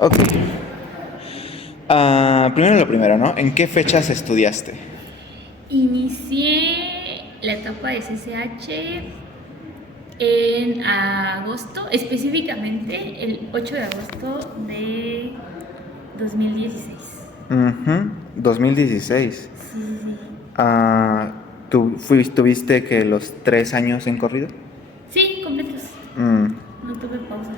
Ok. Primero lo primero, ¿no? ¿En qué fechas estudiaste? Inicié la etapa de CCH en agosto, específicamente el 8 de agosto de 2016. 2016. Sí, sí, sí. ¿Tuviste que los 3 años en corrido? Sí, completos. Mm, No tuve pausas.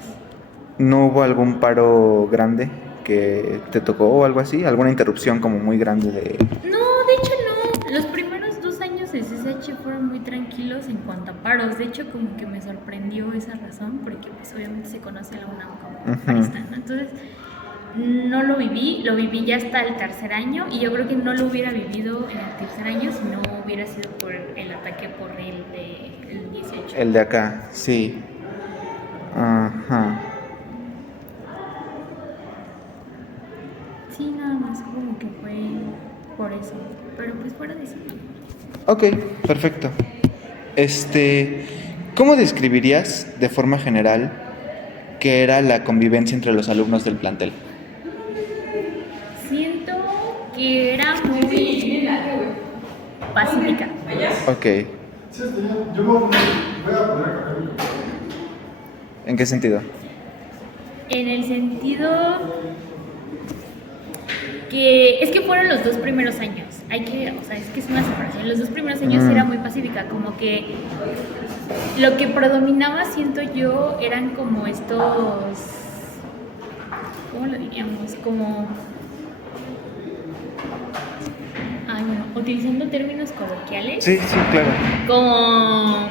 ¿No hubo algún paro grande que te tocó o algo así? ¿Alguna interrupción como muy grande de...? No, de hecho no. Los primeros 2 años de CCH fueron muy tranquilos en cuanto a paros. De hecho, como que me sorprendió esa razón, porque pues obviamente se conoce a la UNAM como Ujú. parista, ¿no? Entonces, no lo viví ya hasta el tercer año y yo creo que no lo hubiera vivido en el tercer año si no hubiera sido por el ataque por el 18. El de acá, sí. Ajá. Sí, nada más como que fue por eso. Pero pues fuera de eso. Ok, perfecto. Este, ¿Cómo describirías de forma general qué era la convivencia entre los alumnos del plantel? Siento que era muy pacífica. Ok, ¿en qué sentido? En el sentido que es que fueron los 2 primeros años. O sea, es que es una separación. Los 2 primeros años era muy pacífica, como que lo que predominaba, siento yo, eran como estos, ¿cómo lo diríamos? Como, ay, bueno, utilizando términos Sí, coloquiales, sí, claro. como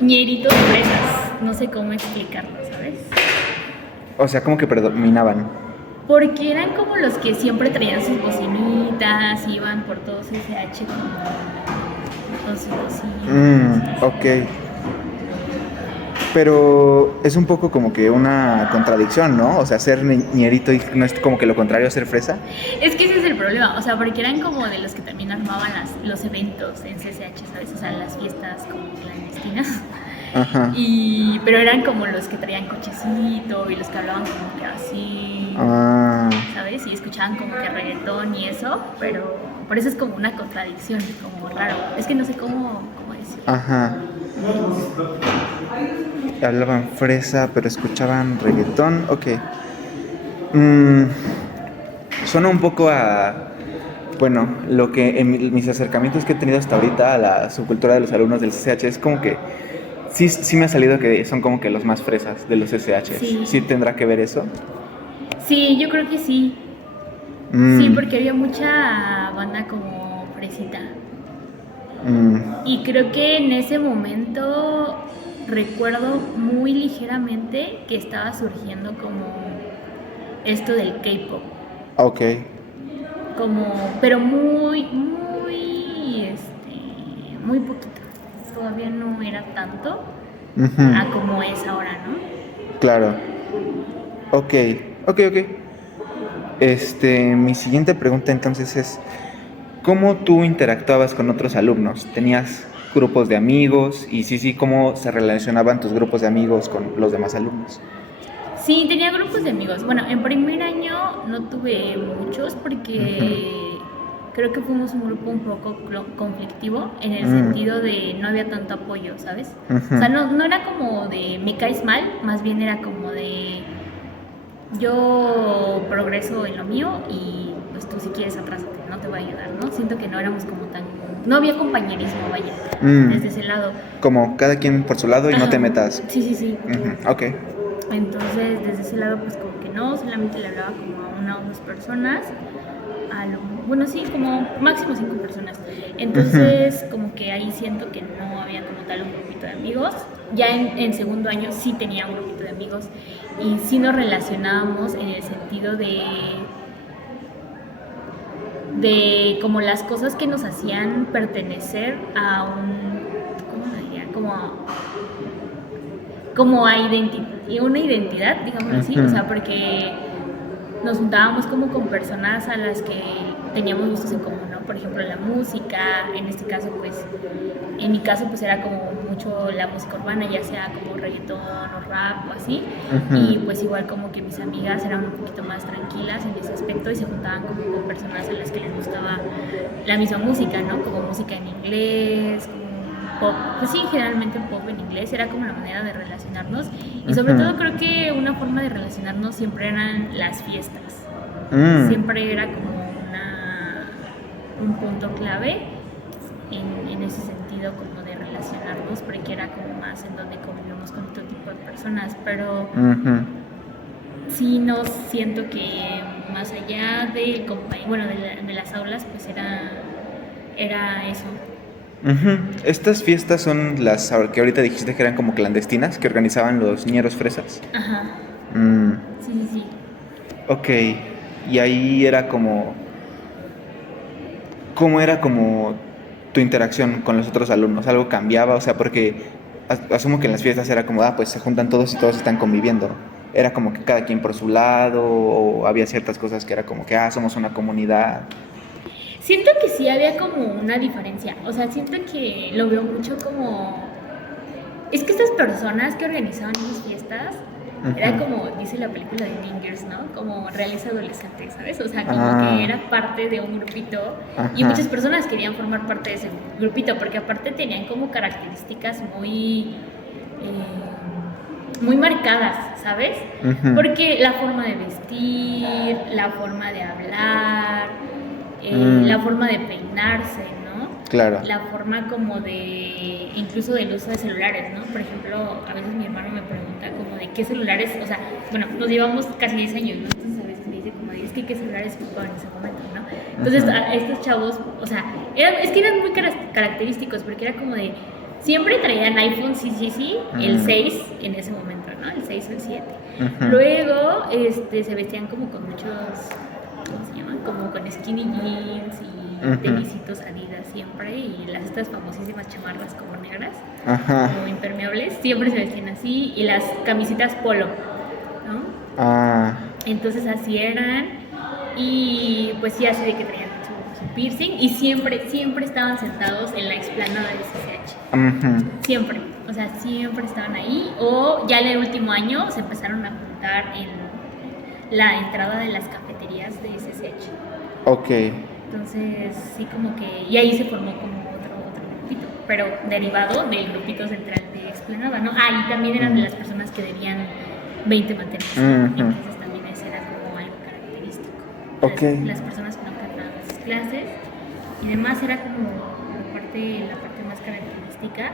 ñeritos fresas, no sé cómo explicarlo, ¿sabes? O sea, como que predominaban. Porque eran como los que siempre traían sus bocinitas, iban por todo CCH con sus bocinas. Ok. Pero es un poco como que una contradicción, ¿no? O sea, ser ñerito y no es como que lo contrario a ser fresa. Es que ese es el problema, o sea, porque eran como de los que también armaban los eventos en CCH, ¿sabes? O sea, las fiestas como clandestinas. Ajá. Pero eran como los que traían cochecito y los que hablaban como que así, Ah, ¿sabes? Y escuchaban como que reggaetón y eso, pero por eso es como una contradicción, como raro. Es que no sé cómo decirlo. ajá. Hablaban fresa, pero escuchaban reggaetón. Ok. Mm, Suena un poco a, bueno, lo que en mis acercamientos que he tenido hasta ahorita a la subcultura de los alumnos del CCH es como que sí, sí me ha salido que son como que los más fresas de los CCHs. Sí, ¿Sí tendrá que ver eso? sí, yo creo que sí. Sí, Mm, porque había mucha banda como fresita. mm, Y creo que en ese momento recuerdo muy ligeramente que estaba surgiendo como esto del K-pop. ok. Pero muy poquito. Todavía no era tanto Ujú, a como es ahora, ¿no? claro. Ok, ok. Mi siguiente pregunta entonces es, ¿cómo tú interactuabas con otros alumnos? ¿Tenías grupos de amigos? Y sí, sí, ¿cómo se relacionaban tus grupos de amigos con los demás alumnos? Sí, tenía grupos de amigos. Bueno, en primer año no tuve muchos Ujú. porque creo que fuimos un grupo un poco conflictivo en el Mm, sentido de no había tanto apoyo, ¿sabes? O ujú. sea, no era como de me caes mal, más bien era como de yo progreso en lo mío y pues tú si quieres atrásate, no te voy a ayudar, ¿no? Siento que no éramos como tan... No había compañerismo, vaya, desde ese lado. Como cada quien por su lado y no te Ajá, metas. sí, sí, sí. Ujú, ok. Entonces, desde ese lado, pues como que no, solamente le hablaba como a una o dos personas. Bueno, sí, como máximo 5 personas. Ujú. Entonces, como que ahí siento que no había como tal un grupito de amigos. Ya en segundo año sí tenía un grupito de amigos y sí nos relacionábamos en el sentido de como las cosas que nos hacían pertenecer a ¿cómo lo diría? Como a una identidad, digámoslo así, o sea, Ujú. porque nos juntábamos como con personas a las que teníamos gustos en común, ¿no? Por ejemplo, la música, en este caso, pues, en mi caso, pues era como mucho la música urbana, ya sea como reggaetón o rap o así. Ujú. Y pues igual como que mis amigas eran un poquito más tranquilas en ese aspecto y se juntaban como con personas a las que les gustaba la misma música, ¿no? Como música en inglés, como pop. Pues sí, generalmente pop en inglés era como la manera de relacionarnos. Y sobre Ujú. todo creo que una forma de relacionarnos siempre eran las fiestas. Mm. Siempre era como un punto clave en ese sentido como de relacionarnos, porque era como más en donde convivimos con otro tipo de personas, pero Ujú. sí no siento que más allá del bueno, de las aulas, pues era eso. Ujú. Estas fiestas son las que ahorita dijiste que eran como clandestinas, que organizaban los ñeros fresas. Ajá, Mm. sí, sí, sí. Ok. Y ahí era como... ¿Cómo era como tu interacción con los otros alumnos? ¿Algo cambiaba? O sea, porque asumo que en las fiestas era como, pues se juntan todos y todos están conviviendo. Era como que cada quien por su lado, o había ciertas cosas que era como que, somos una comunidad. Siento que sí había como una diferencia, o sea, siento que lo veo mucho como... Es que estas personas que organizaban esas fiestas, era Ujú. como, dice la película de Mean Girls, ¿no? Como reales adolescentes, ¿sabes? O sea, como Ah. que era parte de un grupito y Ajá. muchas personas querían formar parte de ese grupito porque aparte tenían como características muy marcadas, ¿sabes? Ujú. Porque la forma de vestir, la forma de hablar, Mm. la forma de peinarse, ¿no? Claro. La forma como de, incluso del uso de celulares, ¿no? Por ejemplo, a veces mi hermano me pregunta como de qué celulares, o sea, bueno, nos llevamos casi 10 años, ¿no? Entonces a veces me dice como, es que qué celulares ocupaban en ese momento, ¿no? Entonces Ujú. a estos chavos, o sea, es que eran muy característicos porque era como de, siempre traían iPhone, sí, el 6 en ese momento, ¿no? El 6 o el 7. Ujú. Luego, se vestían como con muchos, ¿cómo se llaman? Como con skinny jeans y Ujú. tenisitos Adidas siempre y estas famosísimas chamarras como negras, Ajá. como impermeables, siempre se vestían así y las camisetas polo, ¿no? Ah. Entonces así eran y pues sí, así de que traían su piercing y siempre estaban sentados en la explanada del CCH. Ujú. Siempre, o sea, siempre estaban ahí o ya en el último año se empezaron a juntar en la entrada de las cafeterías de CCH. Ok. Entonces, sí, como que. Y ahí se formó como otro grupito, pero derivado del grupito central de Explanada, ¿no? Y también eran de las personas que debían 20 materias. Ujú. Entonces, también ese era como algo característico. Ok. Las personas que no cantaban sus clases y demás era como la parte más característica.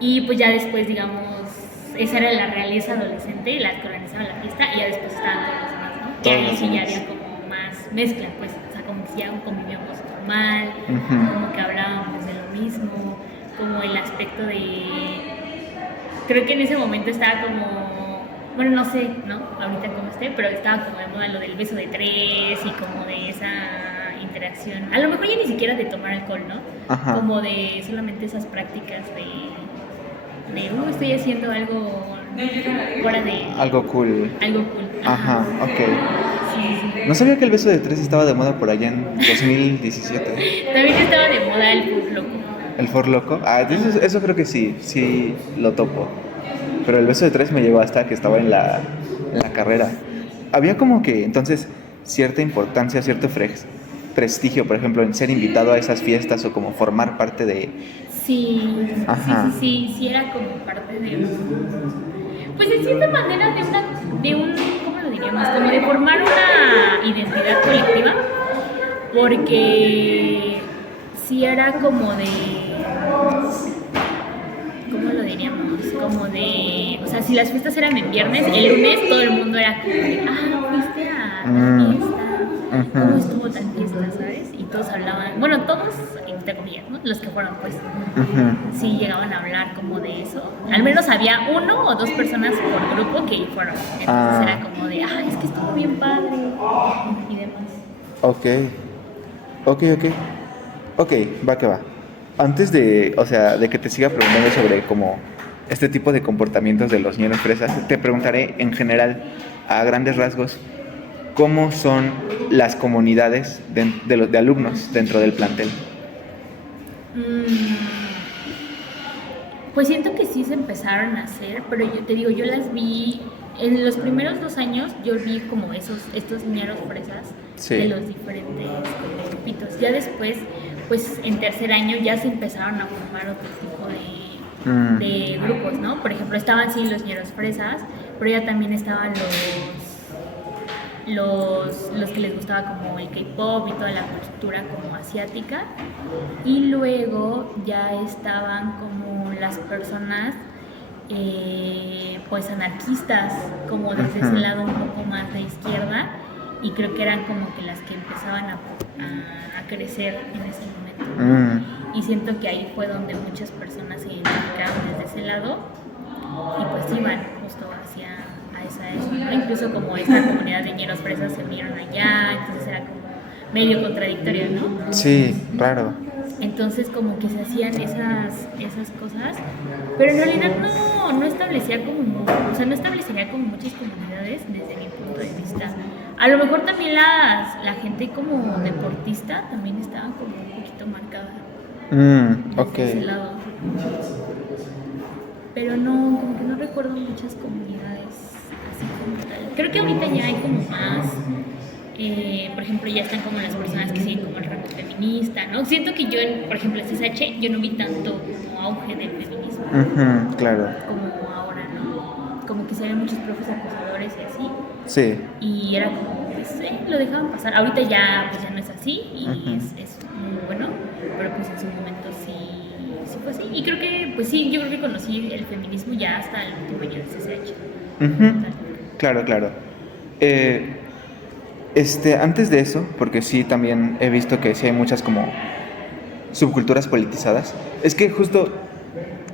Y pues ya después, digamos, esa era la realeza adolescente, la que organizaba la fiesta, y ya después estaban todos los demás, ¿no? Y Todos ahí los sí ya demás. había como más mezcla, pues, o sea, como que ya convivíamos normal, Ujú. como que hablábamos de lo mismo, como el aspecto de... Creo que en ese momento estaba como... Bueno, no sé, ¿no? Ahorita cómo esté, pero estaba como de moda lo del beso de tres y como de esa interacción. A lo mejor ya ni siquiera de tomar alcohol, ¿no? Ajá. Como de solamente esas prácticas estoy haciendo algo fuera de... Algo cool. Algo cool. Ajá, ok. Sí. No sabía que el beso de tres estaba de moda por allá en 2017. También estaba de moda el pub loco. ¿El For Loco? Eso creo que sí lo topo. Pero el beso de tres me llegó hasta que estaba en la carrera. Había como que entonces cierta importancia, cierto prestigio, por ejemplo, en ser invitado a esas fiestas o como formar parte de... Sí, Ajá. sí, era como parte de pues de cierta manera ¿cómo lo diríamos? Como de formar una identidad colectiva, porque sí era como de, ¿cómo lo diríamos? Como de, o sea, si las fiestas eran en viernes, el lunes todo el mundo era como de, fuiste a tal fiesta, ¿cómo estuvo tal fiesta, sabes? Y todos hablaban, bueno, todos, entre comillas, ¿no? Los que fueron, pues, sí llegaban a hablar como de eso. Al menos había uno o dos personas por grupo que fueron. Entonces era como de, es que estuvo bien padre y demás. Ok, va que va. Antes de, o sea, de que te siga preguntando sobre como este tipo de comportamientos de los ñeros fresas, te preguntaré en general, a grandes rasgos, ¿cómo son las comunidades de alumnos dentro del plantel? Pues siento que sí se empezaron a hacer, pero yo te digo, yo las vi en los primeros 2 años, yo vi como estos ñeros fresas Sí. de los diferentes como grupitos. Ya después, pues en tercer año ya se empezaron a formar otro tipo de grupos, ¿no? Por ejemplo, estaban sí los ñeros fresas, pero ya también estaban los que les gustaba como el K-pop y toda la cultura como asiática, y luego ya estaban como las personas pues anarquistas, como desde ese lado un poco más de izquierda, y creo que eran como que las que empezaban a crecer en ese momento. Y siento que ahí fue donde muchas personas se identificaron desde ese lado y pues iban justo hacia eso, ¿no? Incluso como esta comunidad de ñeros fresas se unieron allá, entonces era como medio contradictorio, ¿no? Sí, claro. Entonces como que se hacían esas cosas, pero en realidad no establecía no establecería como muchas comunidades desde mi punto de vista. A lo mejor también la gente como deportista también estaba como un poquito marcada desde ese lado. Pero no, como que no recuerdo muchas comunidades así como tal. Creo que ahorita ya hay como más, por ejemplo, ya están como las personas que siguen como el rango feminista, ¿no? Siento que yo, por ejemplo, en CSH, yo no vi tanto como auge del feminismo. Claro. Como ahora, ¿no? Como que se ven muchos profes acosadores y así. Sí. Y era como, pues, lo dejaban pasar. Ahorita ya, pues ya no es así y es muy bueno, pero pues en su momento sí fue así. Y creo que, pues sí, yo creo que conocí el feminismo ya hasta el último año de CSH. Claro, claro. Antes de eso, porque sí también he visto que sí hay muchas como subculturas politizadas, es que justo,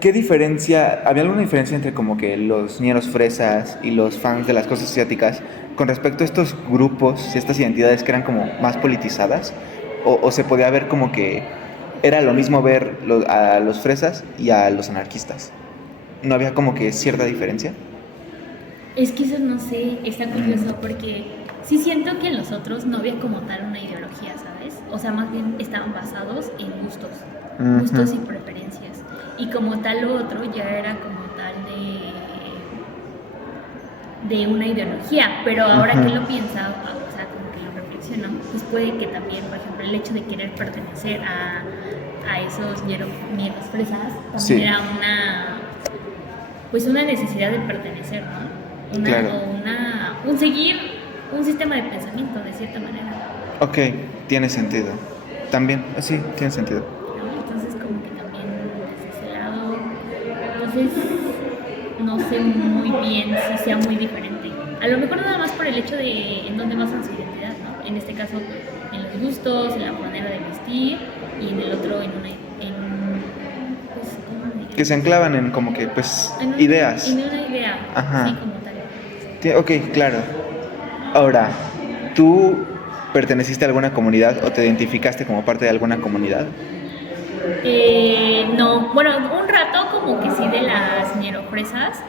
¿qué diferencia, había alguna diferencia entre como que los ñeros fresas y los fans de las cosas asiáticas con respecto a estos grupos y estas identidades que eran como más politizadas? ¿O se podía ver como que era lo mismo ver a los fresas y a los anarquistas? ¿No había como que cierta diferencia? Es que eso no sé, está curioso porque sí siento que en los otros no había como tal una ideología, ¿sabes? O sea, más bien estaban basados en gustos y preferencias. Y como tal lo otro ya era como tal de una ideología, pero ahora que lo piensa, o sea, como que lo reflexiono, pues puede que también, por ejemplo, el hecho de querer pertenecer a esos ñeros fresas también era una necesidad de pertenecer, ¿no? Un seguir un sistema de pensamiento de cierta manera. Ok, tiene sentido. También, sí, tiene sentido. ¿No? Entonces como que también desde ese lado, entonces no sé muy bien si sea muy diferente. A lo mejor nada más por el hecho de en dónde basan su identidad, ¿no? En este caso en los gustos, en la manera de vestir, y en el otro pues, ¿cómo diría? Que se anclaban en como que, pues, ideas. En una idea, sí, como tal. Ok, claro. Ahora, ¿tú perteneciste a alguna comunidad o te identificaste como parte de alguna comunidad? No, bueno, un rato como que sí de las ñerofresas,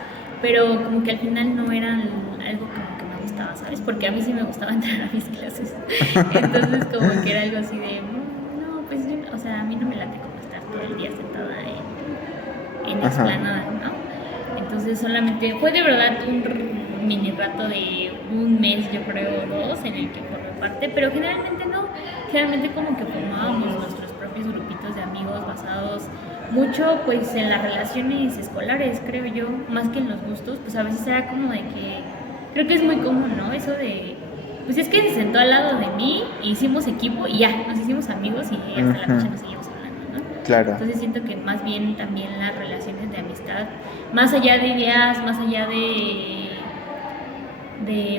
pero como que al final no eran algo como que me gustaba, ¿sabes? Porque a mí sí me gustaba entrar a mis clases. Entonces como que era algo así de, no, pues yo, o sea, a mí no me late como estar todo el día sentada en explanada, ¿no? Entonces solamente fue de verdad un mini rato de un mes, yo creo, o 2, en el que formé parte, pero generalmente no, generalmente como que formábamos nuestros propios grupitos de amigos basados mucho pues en las relaciones escolares, creo yo, más que en los gustos. Pues a veces era como de que, creo que es muy común, ¿no? Eso de, pues es que se sentó al lado de mí, hicimos equipo y ya, nos hicimos amigos y hasta la fecha nos seguimos hablando, ¿no? Claro. Entonces siento que más bien también las relaciones de amistad, más allá de ideas, más allá de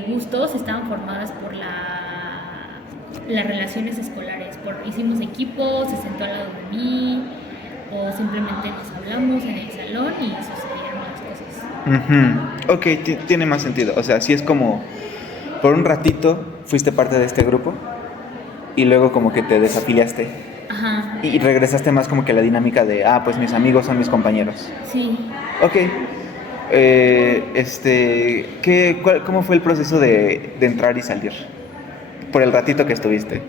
gustos, estaban formadas por las relaciones escolares, hicimos equipo, se sentó al lado de mí, o simplemente nos hablamos en el salón y sucedieron las cosas. Ok, tiene más sentido. O sea, sí es como, por un ratito fuiste parte de este grupo y luego como que te desafiliaste. Ajá. Y regresaste más como que a la dinámica de, pues mis amigos son mis compañeros. Sí. Ok. ¿Cómo fue el proceso de entrar y salir? Por el ratito que estuviste.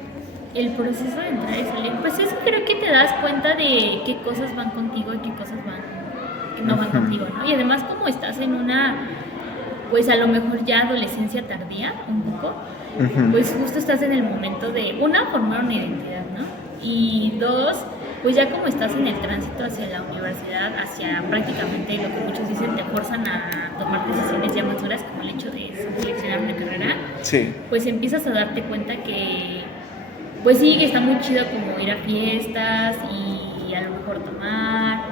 El proceso de entrar y salir, pues es creo que te das cuenta de qué cosas van contigo y qué cosas van que no van Ujú. contigo, ¿no? Y además como estás en una, pues a lo mejor ya adolescencia tardía, un poco, Ujú. pues justo estás en el momento de, una, formar una identidad, ¿no? Y dos, pues ya como estás en el tránsito hacia la universidad, hacia prácticamente lo que muchos dicen, te forzan a tomar decisiones ya maduras, como el hecho de seleccionar una carrera, Sí. pues empiezas a darte cuenta que, pues sí, que está muy chido como ir a fiestas y a lo mejor tomar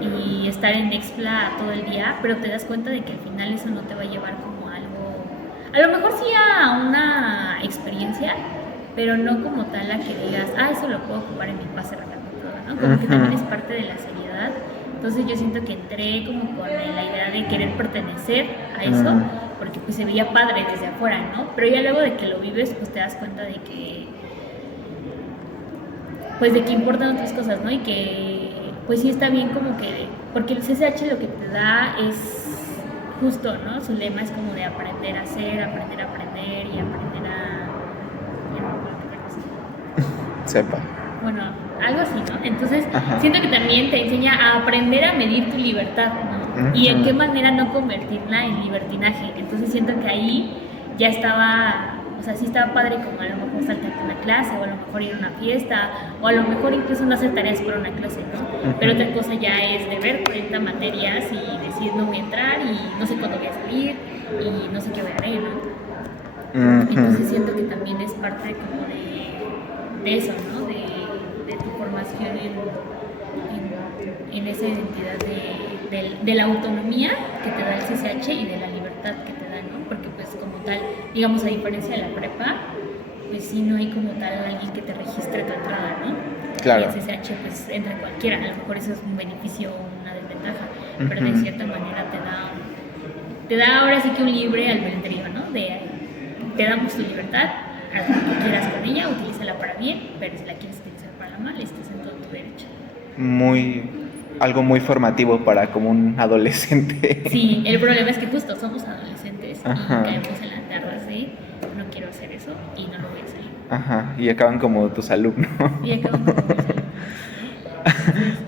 y estar en Expla todo el día, pero te das cuenta de que al final eso no te va a llevar como algo, a lo mejor sí a una experiencia, pero no como tal a que digas, eso lo puedo ocupar en mi pase recapitulado, ¿no? Como que también es parte de la seriedad. Entonces yo siento que entré como con la idea de querer pertenecer a eso, porque pues se veía padre desde afuera, ¿no? Pero ya luego de que lo vives, pues te das cuenta de que, pues de que importan otras cosas, ¿no? Y que pues sí está bien como que, porque el CCH lo que te da es justo, ¿no? Su lema es como de aprender a hacer, aprender a aprender y aprender a... ya no me acuerdo qué cosa. Sepa. Bueno, algo así, ¿no? Entonces, Ajá. siento que también te enseña a aprender a medir tu libertad, ¿no? Y en qué manera no convertirla en libertinaje. Entonces, siento que ahí ya estaba, o sea, sí estaba padre como a lo mejor saltarte una clase, o a lo mejor ir a una fiesta, o a lo mejor incluso no hacer tareas por una clase, ¿no? Pero otra cosa ya es de ver 40 materias y decir no voy a entrar y no sé cuándo voy a salir y no sé qué voy a hacer, ¿no? Entonces siento que también es parte como de eso, ¿no? De tu formación en esa identidad de la autonomía que te da el CCH y de la libertad que te da, ¿no? Porque pues como tal, digamos a diferencia de la prepa, pues sí no hay como tal alguien que te registre tu entrada, ¿no? Claro. Y el CCH pues entra cualquiera, a lo mejor eso es un beneficio o una desventaja, pero de cierta manera te da ahora sí que un libre albedrío, ¿no? Te damos tu libertad, haz lo que quieras con ella, utilízala para bien, pero si la quieres utilizar para mal, estás en todo tu derecho. Algo muy formativo para como un adolescente. Sí, el problema es que justo somos adolescentes Ajá. y caemos en las garras de no quiero hacer eso y no lo voy a hacer. Ajá. Y acaban como tus alumnos. Y acabamos como mis alumnos, ¿no? Entonces,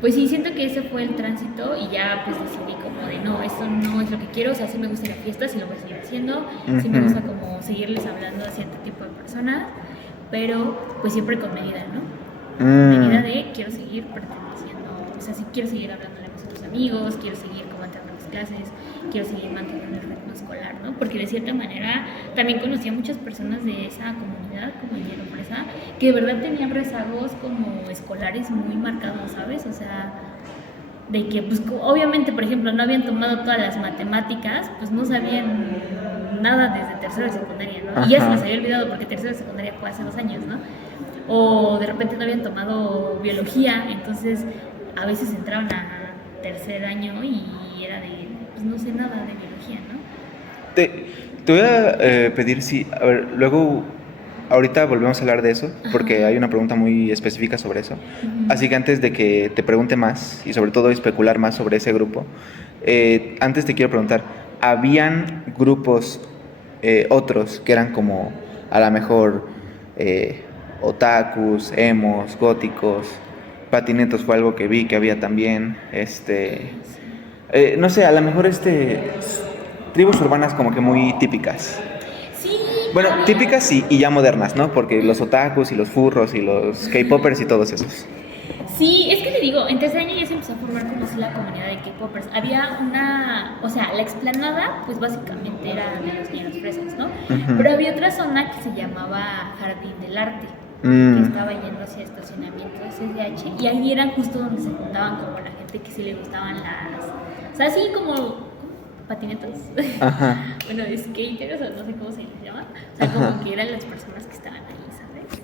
pues sí, siento que ese fue el tránsito y ya pues decidí como de no, eso no es lo que quiero, o sea, sí me gusta ir a fiestas y lo voy a seguir haciendo, sí me gusta como seguirles hablando a cierto tipo de personas, pero pues siempre con medida, ¿no? Medida de quiero seguir perteneciendo, o sea, sí quiero seguir hablándole a mis otros amigos, quiero seguir como entrando a mis clases, quiero seguir manteniendo el ritmo escolar, ¿no? Porque de cierta manera también conocí a muchas personas de esa comunidad, como en Hielo Fresa, que de verdad tenían rezagos como escolares muy marcados, ¿sabes? O sea, de que pues obviamente, por ejemplo, no habían tomado todas las matemáticas, pues no sabían nada desde tercero de secundaria, ¿no? Y ya se les había olvidado porque tercero de secundaria fue hace 2 años, ¿no? O de repente no habían tomado biología, entonces a veces entraban a tercer año y era de, pues no sé nada de biología, ¿no? Te voy a pedir si, a ver, luego, ahorita volvemos a hablar de eso, porque Ajá. hay una pregunta muy específica sobre eso. Así que antes de que te pregunte más, y sobre todo especular más sobre ese grupo, antes te quiero preguntar, ¿habían grupos otros que eran como, a lo mejor, otakus, emos, góticos, patinetos fue algo que vi que había también, Sí. no sé, a lo mejor tribus urbanas como que muy típicas. Sí, Bueno, había. típicas y ya modernas, ¿no? Porque los otakus y los furros y los K-popers y todos esos. Sí, es que le digo, en tercer año ya se empezó a formar como si la comunidad de K-popers. Había una, o sea, la explanada, pues básicamente era de los niños fresas, ¿no? Pero había otra zona que se llamaba Jardín del Arte, que estaba yendo hacia estacionamiento de CDH, y ahí era justo donde se juntaban como la gente que sí le gustaban o sea, así como patinetos, Ajá. bueno, skaters, o no sé cómo se les llama, o sea, como que eran las personas que estaban ahí, ¿sabes?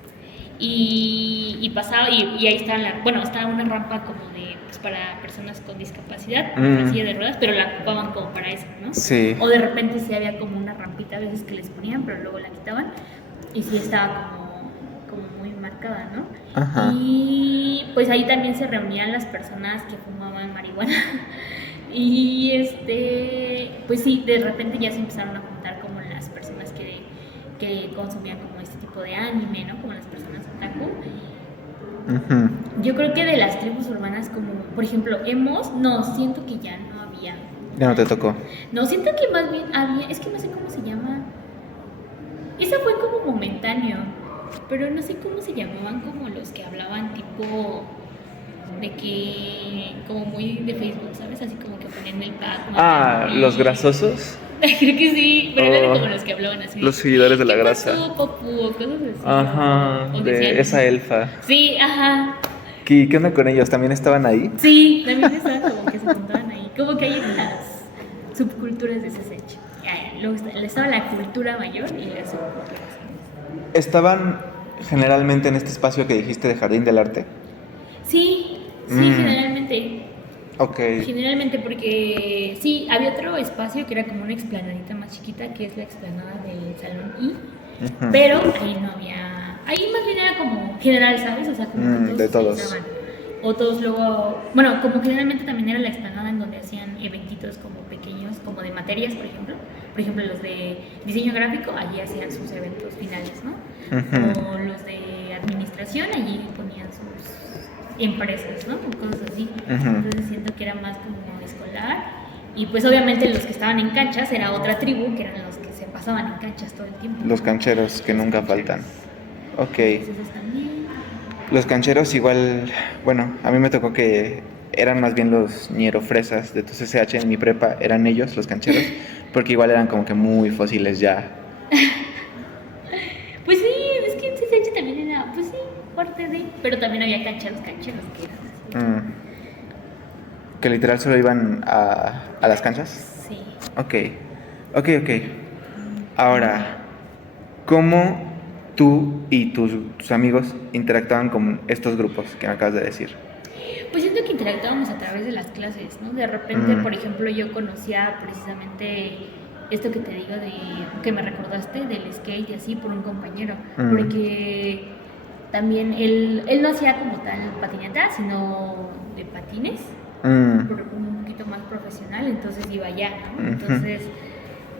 Y pasaba, y ahí estaba estaba una rampa como de, pues para personas con discapacidad, una silla de ruedas, pero la ocupaban como para eso, ¿no? Sí. O de repente sí había como una rampita a veces que les ponían, pero luego la quitaban, y sí estaba como muy marcada, ¿no? Ajá. Y pues ahí también se reunían las personas que fumaban marihuana. Y pues sí, de repente ya se empezaron a juntar como las personas que consumían como este tipo de anime, ¿no? Como las personas otaku. Ujú. Yo creo que de las tribus urbanas como, por ejemplo, emos, no, siento que ya no había. Ya no te tocó. No, siento que más bien había, es que no sé cómo se llama. Esa fue como momentáneo, pero no sé cómo se llamaban como los que hablaban tipo de que, como muy de Facebook, ¿sabes? Así como que ponían el pack. Ah, los grasosos. Creo que sí, pero eran Oh, como los que hablaban así. los seguidores de la ¿Qué grasa. pasó, papu? O cosas así. Ajá, O de decían, esa elfa. sí, ajá. ¿Qué onda con ellos? ¿También estaban ahí? Sí, también estaban como que se juntaban ahí. Como que hay unas subculturas de SSH. Luego estaba la cultura mayor y las subculturas. ¿Estaban generalmente en este espacio que dijiste de Jardín del Arte? Sí, sí, Mm. generalmente. Ok. Generalmente porque sí, había otro espacio que era como una explanadita más chiquita, que es la explanada del Salón I, Ujú. pero ahí no había, ahí más bien era como general, ¿sabes? O sea, como que todos De se todos. utilizaban. O todos luego, bueno, como generalmente también era la explanada en donde hacían eventitos como pequeños, como de materias, por ejemplo. Por ejemplo, los de diseño gráfico, allí hacían sus eventos finales, ¿no? Ujú. O los de administración, allí ponían sus empresas, ¿no? O cosas así. Ujú. Entonces siento que era más como escolar. Y pues obviamente los que estaban en canchas era otra tribu, que eran los que se pasaban en canchas todo el tiempo. Los cancheros que Los nunca cancheros. faltan. Ok. Entonces esos también. Los cancheros igual, bueno, a mí me tocó que eran más bien los ñerofresas de tu CCH en mi prepa, eran ellos los cancheros, porque igual eran como que muy fósiles ya. Pues sí, es que en CCH también era, pues sí, parte de. Pero también había cancheros que eran así. Mm. Que literal solo iban a las canchas. Sí. Ok, ok. Ahora, ¿cómo tú y tus amigos interactuaban con estos grupos que me acabas de decir? Pues siento que interactuábamos a través de las clases, ¿no? De repente, Mm. por ejemplo, yo conocía precisamente esto que te digo de que me recordaste del skate y así por un compañero, Mm. porque también él no hacía como tal patineta, sino de patines, Mm. un poquito más profesional, entonces iba allá, ¿no? Ujú. Entonces,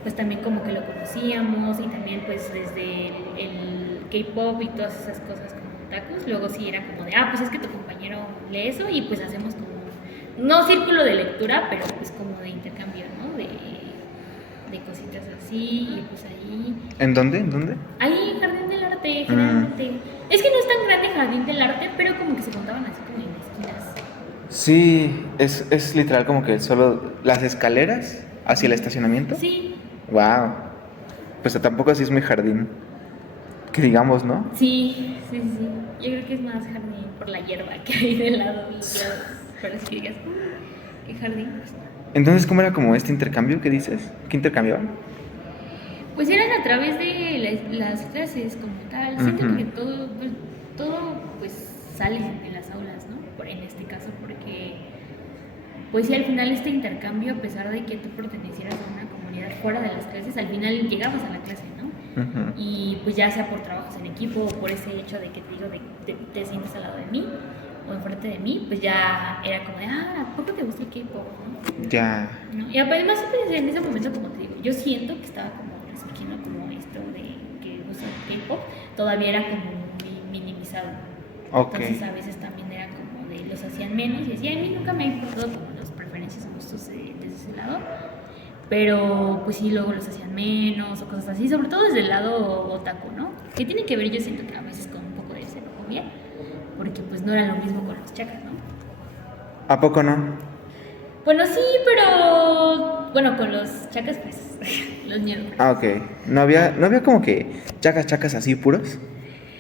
pues también como que lo conocíamos y también pues desde el K-pop y todas esas cosas como otakus, luego sí era como de, pues es que tu compañero lee eso y pues hacemos como, no círculo de lectura, pero pues como de intercambio, ¿no? De cositas así y pues ahí... ¿En dónde? ¿En dónde? Ahí Jardín del Arte, generalmente. Es que no es tan grande Jardín del Arte, pero como que se contaban así como en esquinas. Sí, es literal como que solo las escaleras hacia el estacionamiento. Sí, Wow. Pues tampoco así es muy jardín. Que digamos, ¿no? sí. Yo creo que es más jardín por la hierba que hay del lado de los lados. Pero es que digas, ¿qué jardín? Pues no. Entonces, ¿cómo era como este intercambio que dices? ¿Qué intercambiaban? Pues eran a través de las clases como tal. Siento Ujú. que todo pues sale en las aulas, ¿no? En este caso, porque pues sí, al final este intercambio, a pesar de que tú pertenecieras a una comunidad fuera de las clases, al final llegabas a la clase, ¿no? Ujú. Y pues ya sea por trabajos en equipo o por ese hecho de que te digo, te sientes al lado de mí o enfrente de mí, pues ya era como de, ¿a poco te gusta el K-pop, no? Ya. ¿No? Y además pues, en ese momento, como te digo, yo siento que estaba como resurgiendo como esto de que gusta el K-pop, todavía era como muy minimizado. Ok. Entonces a veces también era como de los hacían menos y decía, a mí nunca me ha importado como las preferencias o gustos desde ese lado, pero pues sí, luego los hacían menos o cosas así, sobre todo desde el lado otaku, ¿no? Que tiene que ver, yo siento que a veces con un poco de xenofobia, porque pues no era lo mismo con los chacas, ¿no? ¿A poco no? Bueno, sí, pero bueno, con los chacas pues los ñeros. Ok. ¿No había como que chacas así puros?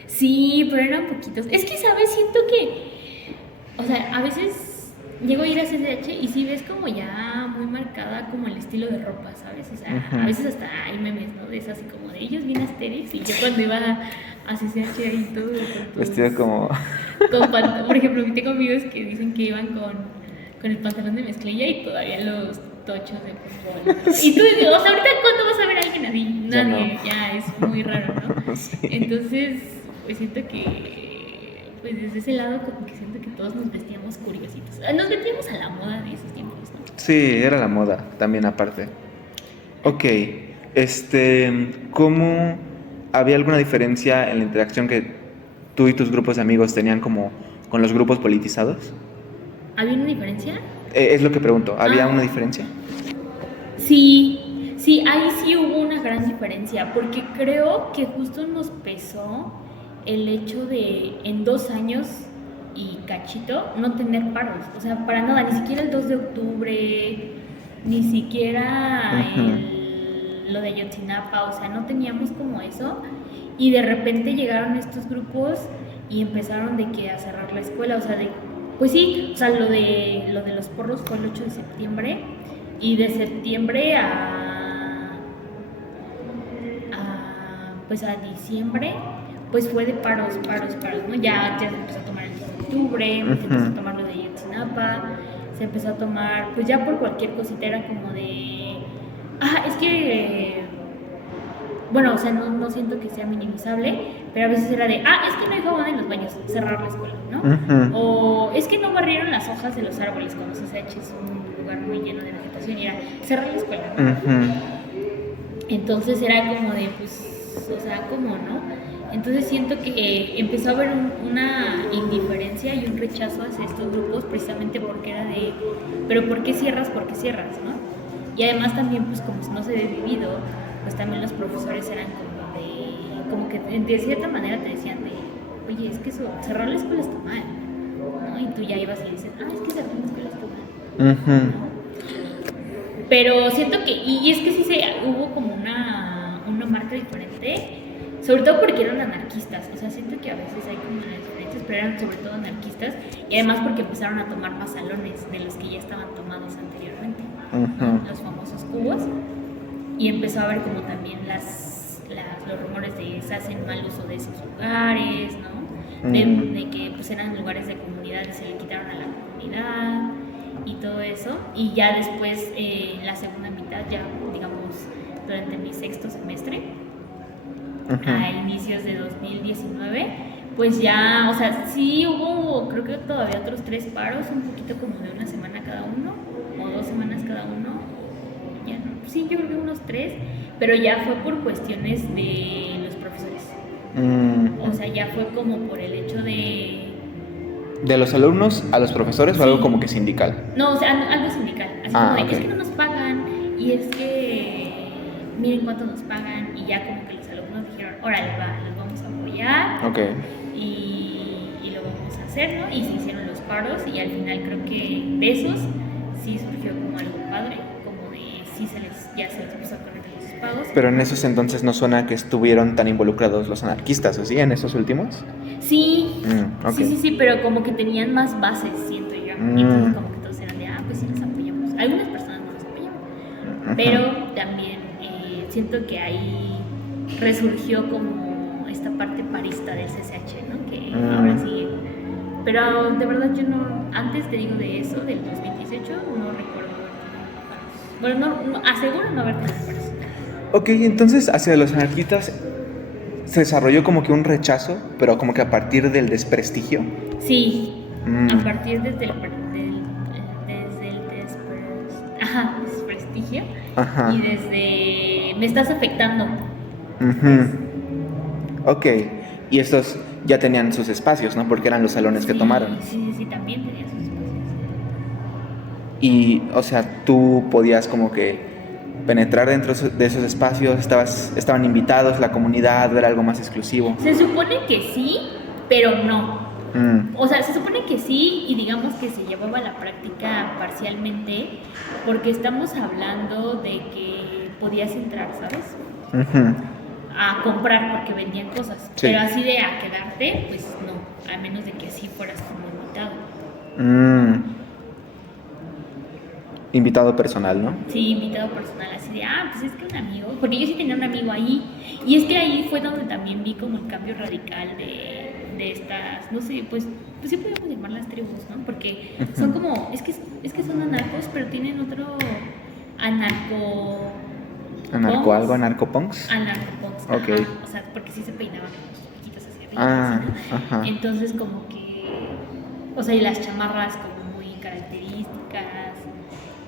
Sí, pero eran poquitos. Es que, ¿sabes? Siento que, o sea, a veces llego a ir a CCH y sí ves como ya muy marcada como el estilo de ropa, ¿sabes? O sea, Ujú. a veces hasta hay memes, ¿no? De esas así como de ellos bien Asterix y yo cuando iba a CCH ahí todo con Vestido como... por ejemplo, tengo amigos que dicen que iban con el pantalón de mezclilla y todavía los tochos de fútbol. Y tú dices, o sea, ahorita cuándo vas a ver a alguien así, Ya nadie, no. ya es muy raro, ¿no? Sí. Entonces, pues siento que, pues desde ese lado como que siento que todos nos vestíamos curiositos. Nos metíamos a la moda de esos tiempos, ¿no? Sí, era la moda también aparte. Ok, ¿cómo había alguna diferencia en la interacción que tú y tus grupos de amigos tenían como con los grupos politizados? ¿Había una diferencia? Es lo que pregunto, ¿había Ah. una diferencia? Sí, sí, ahí sí hubo una gran diferencia, porque creo que justo nos pesó el hecho de en 2 años y cachito no tener paros, o sea, para nada, ni siquiera el 2 de octubre, ni siquiera lo de Ayotzinapa, o sea, no teníamos como eso, y de repente llegaron estos grupos y empezaron de que a cerrar la escuela, o sea, pues sí, o sea, lo de los porros fue el 8 de septiembre, y de septiembre pues a diciembre, pues fue de paros, ¿no? Ya se empezó a tomar el 2 de octubre, se empezó a tomar lo de Ayotzinapa, se empezó a tomar, pues ya por cualquier cosita era como de, es que, bueno, o sea, no siento que sea minimizable, pero a veces era de, es que no hay jabón en los baños, cerrar la escuela, ¿no? O es que no barrieron las hojas de los árboles cuando CCH es un lugar muy lleno de vegetación y era cerrar la escuela, ¿no? Entonces era como de, pues, o sea, ¿cómo no? Entonces siento que empezó a haber una indiferencia y un rechazo hacia estos grupos precisamente porque era de, pero ¿por qué cierras? ¿Por qué cierras? ¿No? Y además también, pues como no se había vivido, pues también los profesores eran como que de cierta manera te decían de, oye, es que eso, cerrar la escuela está mal, ¿no? Y tú ya ibas y dices, es que cerrar la escuela está mal. Pero siento que, y es que sí hubo como una marca diferente, sobre todo porque eran anarquistas, o sea, siento que a veces hay como unas diferencias, pero eran sobre todo anarquistas, y además porque empezaron a tomar más salones de los que ya estaban tomados anteriormente, ¿no? Los famosos cubos, y empezó a haber como también los rumores de se hacen mal uso de esos lugares, ¿no? De que pues eran lugares de comunidad y se le quitaron a la comunidad y todo eso, y ya después en la segunda mitad, ya digamos durante mi sexto semestre, a inicios de 2019, pues ya, o sea, sí hubo, creo que todavía otros 3 paros, un poquito como de una semana cada uno, o 2 semanas cada uno, ya no, sí, yo creo que unos 3, pero ya fue por cuestiones de los profesores. O sea, ya fue como por el hecho ¿De los alumnos a los profesores o algo como que sindical? No, o sea, algo sindical. Así como de, okay. Es que no nos pagan, y es que miren cuánto nos pagan, y ya como que los alumnos dijeron, órale, los vamos a apoyar. Okay. Y lo vamos a hacer, ¿no? Y se hicieron los paros, y al final creo que de esos sí surgió como algo padre, como de ya se les puso a correr los pagos. Pero en esos entonces no suena que estuvieron tan involucrados los anarquistas, ¿o sí? ¿En esos últimos? Sí, okay. sí, pero como que tenían más bases, siento yo. Y entonces como que todos eran de, pues sí los apoyamos. Algunas personas no los apoyaban. Pero también siento que ahí resurgió como esta parte parista del CCH, ¿no? Que ahora sí. Pero de verdad yo antes te digo de eso, del 2018, no recuerdo haber tenido paros. Bueno, aseguro no haber tenido paros. Ok, entonces hacia los anarquistas se desarrolló como que un rechazo, pero como que a partir del desprestigio. Sí, a partir desde el desprestigio. Ajá. Y desde me estás afectando. Ok, y estos ya tenían sus espacios, ¿no? Porque eran los salones que tomaron. Sí, también tenían sus espacios. Y, o sea, tú podías como que penetrar dentro de esos espacios, estaban invitados, la comunidad, ver algo más exclusivo. Se supone que sí, pero no. O sea, se supone que sí, y digamos que se llevaba a la práctica parcialmente, porque estamos hablando de que podías entrar, ¿sabes? A comprar porque vendían cosas, sí. Pero así de a quedarte, pues no, a menos de que sí fueras como invitado. Invitado personal, ¿no? Sí, invitado personal, así de, pues es que un amigo, porque yo sí tenía un amigo ahí, y es que ahí fue donde también vi como el cambio radical de estas, no sé, pues sí podríamos llamarlas tribus, ¿no? Porque son como, es que son anarcos, pero tienen otro ¿Anarcopunks? Anarcopunks, okay. O sea, porque sí se peinaban con sus piquitos hacia arriba, ¿no? Entonces como que, o sea, y las chamarras como muy características,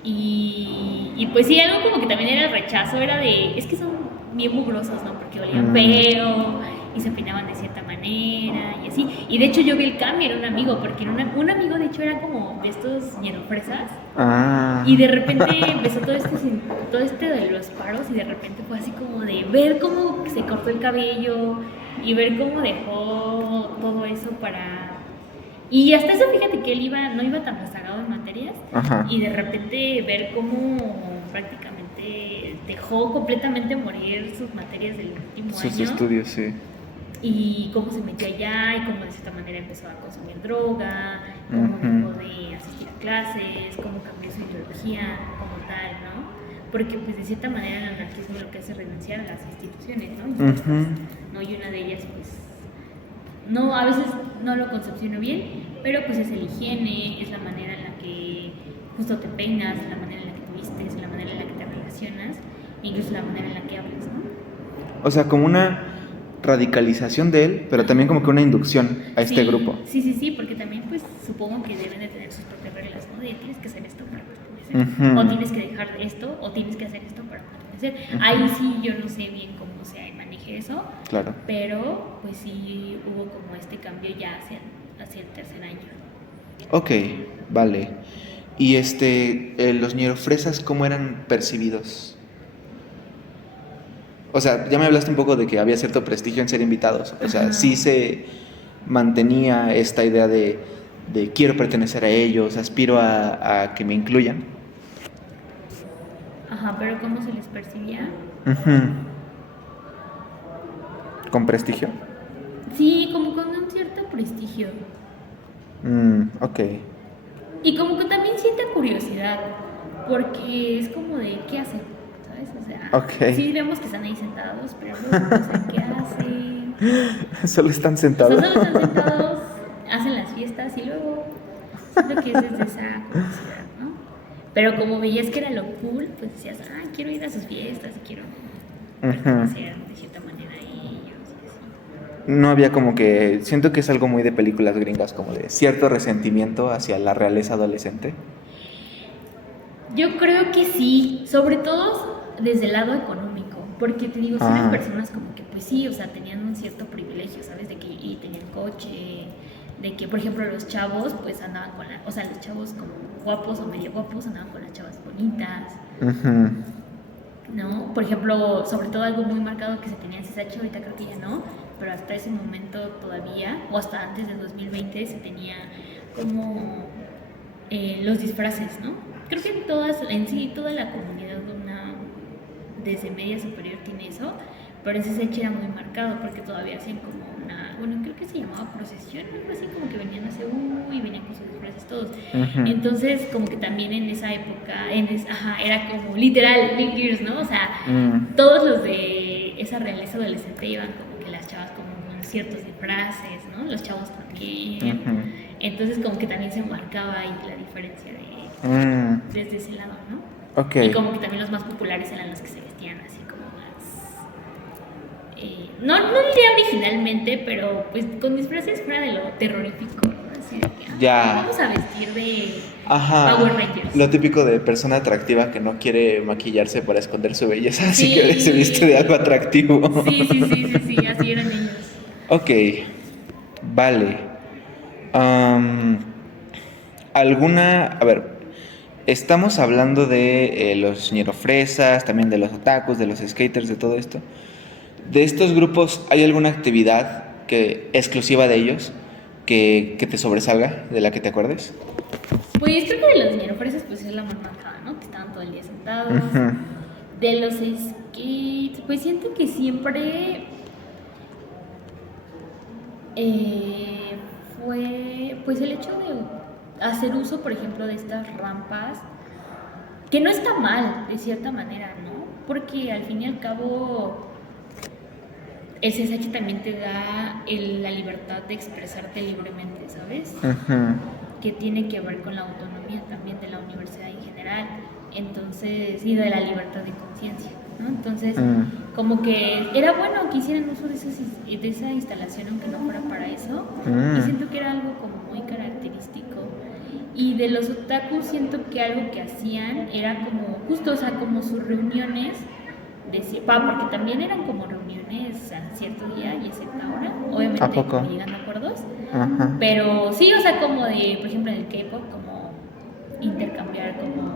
y pues sí, algo como que también era el rechazo, era de, es que son bien mugrosos, ¿no? Porque olían feo, y se peinaban de cierta manera y así. Y de hecho yo vi el cambio en un amigo, porque un amigo de hecho era como de estos ñerofresas. Ah. Y de repente empezó todo este de los paros y de repente fue así como de ver cómo se cortó el cabello y ver cómo dejó todo eso para... Y hasta eso, fíjate que él no iba tan rezagado en materias. Ajá. Y de repente ver cómo prácticamente dejó completamente morir sus materias del último Sus año. estudios, sí. Y cómo se metió allá y cómo de cierta manera empezó a consumir droga, cómo dejó de asistir a clases, cómo cambió su ideología como tal, ¿no? Porque pues de cierta manera el anarquismo lo que hace es renunciar a las instituciones, ¿no? ¿no? Y una de ellas pues no, a veces no lo concepciono bien, pero pues es el higiene, es la manera en la que justo te peinas, la manera en la que te vistes, la manera en la que te relacionas, e incluso la manera en la que hablas, ¿no? O sea, como una radicalización de él, pero también como que una inducción a este grupo. Sí, porque también pues supongo que deben de tener sus propias reglas, ¿no? De tienes que hacer esto para pertenecer, o tienes que dejar esto, o tienes que hacer esto para pertenecer. Ahí sí yo no sé bien cómo se maneje eso, claro. Pero pues sí hubo como este cambio ya hacia el tercer año. Ok, vale. Y los ñerofresas, ¿cómo eran percibidos? O sea, ya me hablaste un poco de que había cierto prestigio en ser invitados. O sea, sí se mantenía esta idea de quiero pertenecer a ellos, aspiro a que me incluyan. Ajá, pero ¿cómo se les percibía? ¿Con prestigio? Sí, como con un cierto prestigio. Ok. Y como que también siente curiosidad, porque es como de, ¿qué hacen? ¿Sabes? O sea, okay. Sí vemos que están ahí sentados, pero luego no sé qué hacen. Solo están sentados. O sea, solo están sentados, hacen las fiestas y luego siento que es desde esa curiosidad, ¿no? Pero como veías que era lo cool, pues decías, quiero ir a sus fiestas y quiero pertenecer de cierta manera a ellos y así. No había como que... Siento que es algo muy de películas gringas, como de cierto resentimiento hacia la realeza adolescente. Yo creo que sí, sobre todo desde el lado económico, porque te digo, son eran personas como que pues sí, o sea, tenían un cierto privilegio, ¿sabes? De que y tenían coche, de que por ejemplo los chavos pues andaban con o sea, los chavos como guapos o medio guapos andaban con las chavas bonitas. ¿No? Por ejemplo, sobre todo algo muy marcado que se tenía en CSH, ahorita creo que ya no, pero hasta ese momento todavía, o hasta antes del 2020, se tenía como los disfraces, ¿no? Creo que en sí, toda la comunidad desde media superior tiene eso, pero en CSH era muy marcado porque todavía hacían como creo que se llamaba procesión, algo así, como que venían a hacer y venían con sus disfraces todos. Entonces, como que también en esa época, era como literal, Big Gears, ¿no? O sea, todos los de esa realeza adolescente iban como que las chavas como con ciertos disfraces, ¿no? Los chavos también. Entonces, como que también se marcaba ahí la diferencia desde ese lado, ¿no? Okay. Y como que también los más populares eran los que se vestían así como más... no diría originalmente, pero pues con disfraces fuera de lo terrorífico, ¿no? Así de que vamos a vestir de Power Rangers. Lo típico de persona atractiva que no quiere maquillarse para esconder su belleza, así que se viste de algo atractivo. Sí, así eran ellos. Ok, vale. A ver, estamos hablando de los ñerofresas, también de los otakus, de los skaters, de todo esto. ¿De estos grupos hay alguna actividad exclusiva de ellos que te sobresalga, de la que te acuerdes? Pues creo que de los ñerofresas pues es la más marcada, ¿no? Que estaban todo el día sentados. De los skates, pues siento que siempre fue pues el hecho de hacer uso, por ejemplo, de estas rampas, que no está mal, de cierta manera, ¿no? Porque al fin y al cabo el CSH también te da la libertad de expresarte libremente, ¿sabes? Que tiene que ver con la autonomía también de la universidad en general, entonces, y de la libertad de conciencia, ¿no? Entonces, como que era bueno que hicieran uso de esa instalación, aunque no fuera para eso, y siento que era algo como muy característico. Y de los otakus siento que algo que hacían era como, justo, o sea, como sus reuniones, porque también eran como reuniones cierto día y a cierta hora, obviamente ¿A poco? como llegando a acuerdos, Ajá. pero sí, o sea, como de, por ejemplo, en el K-pop, como intercambiar como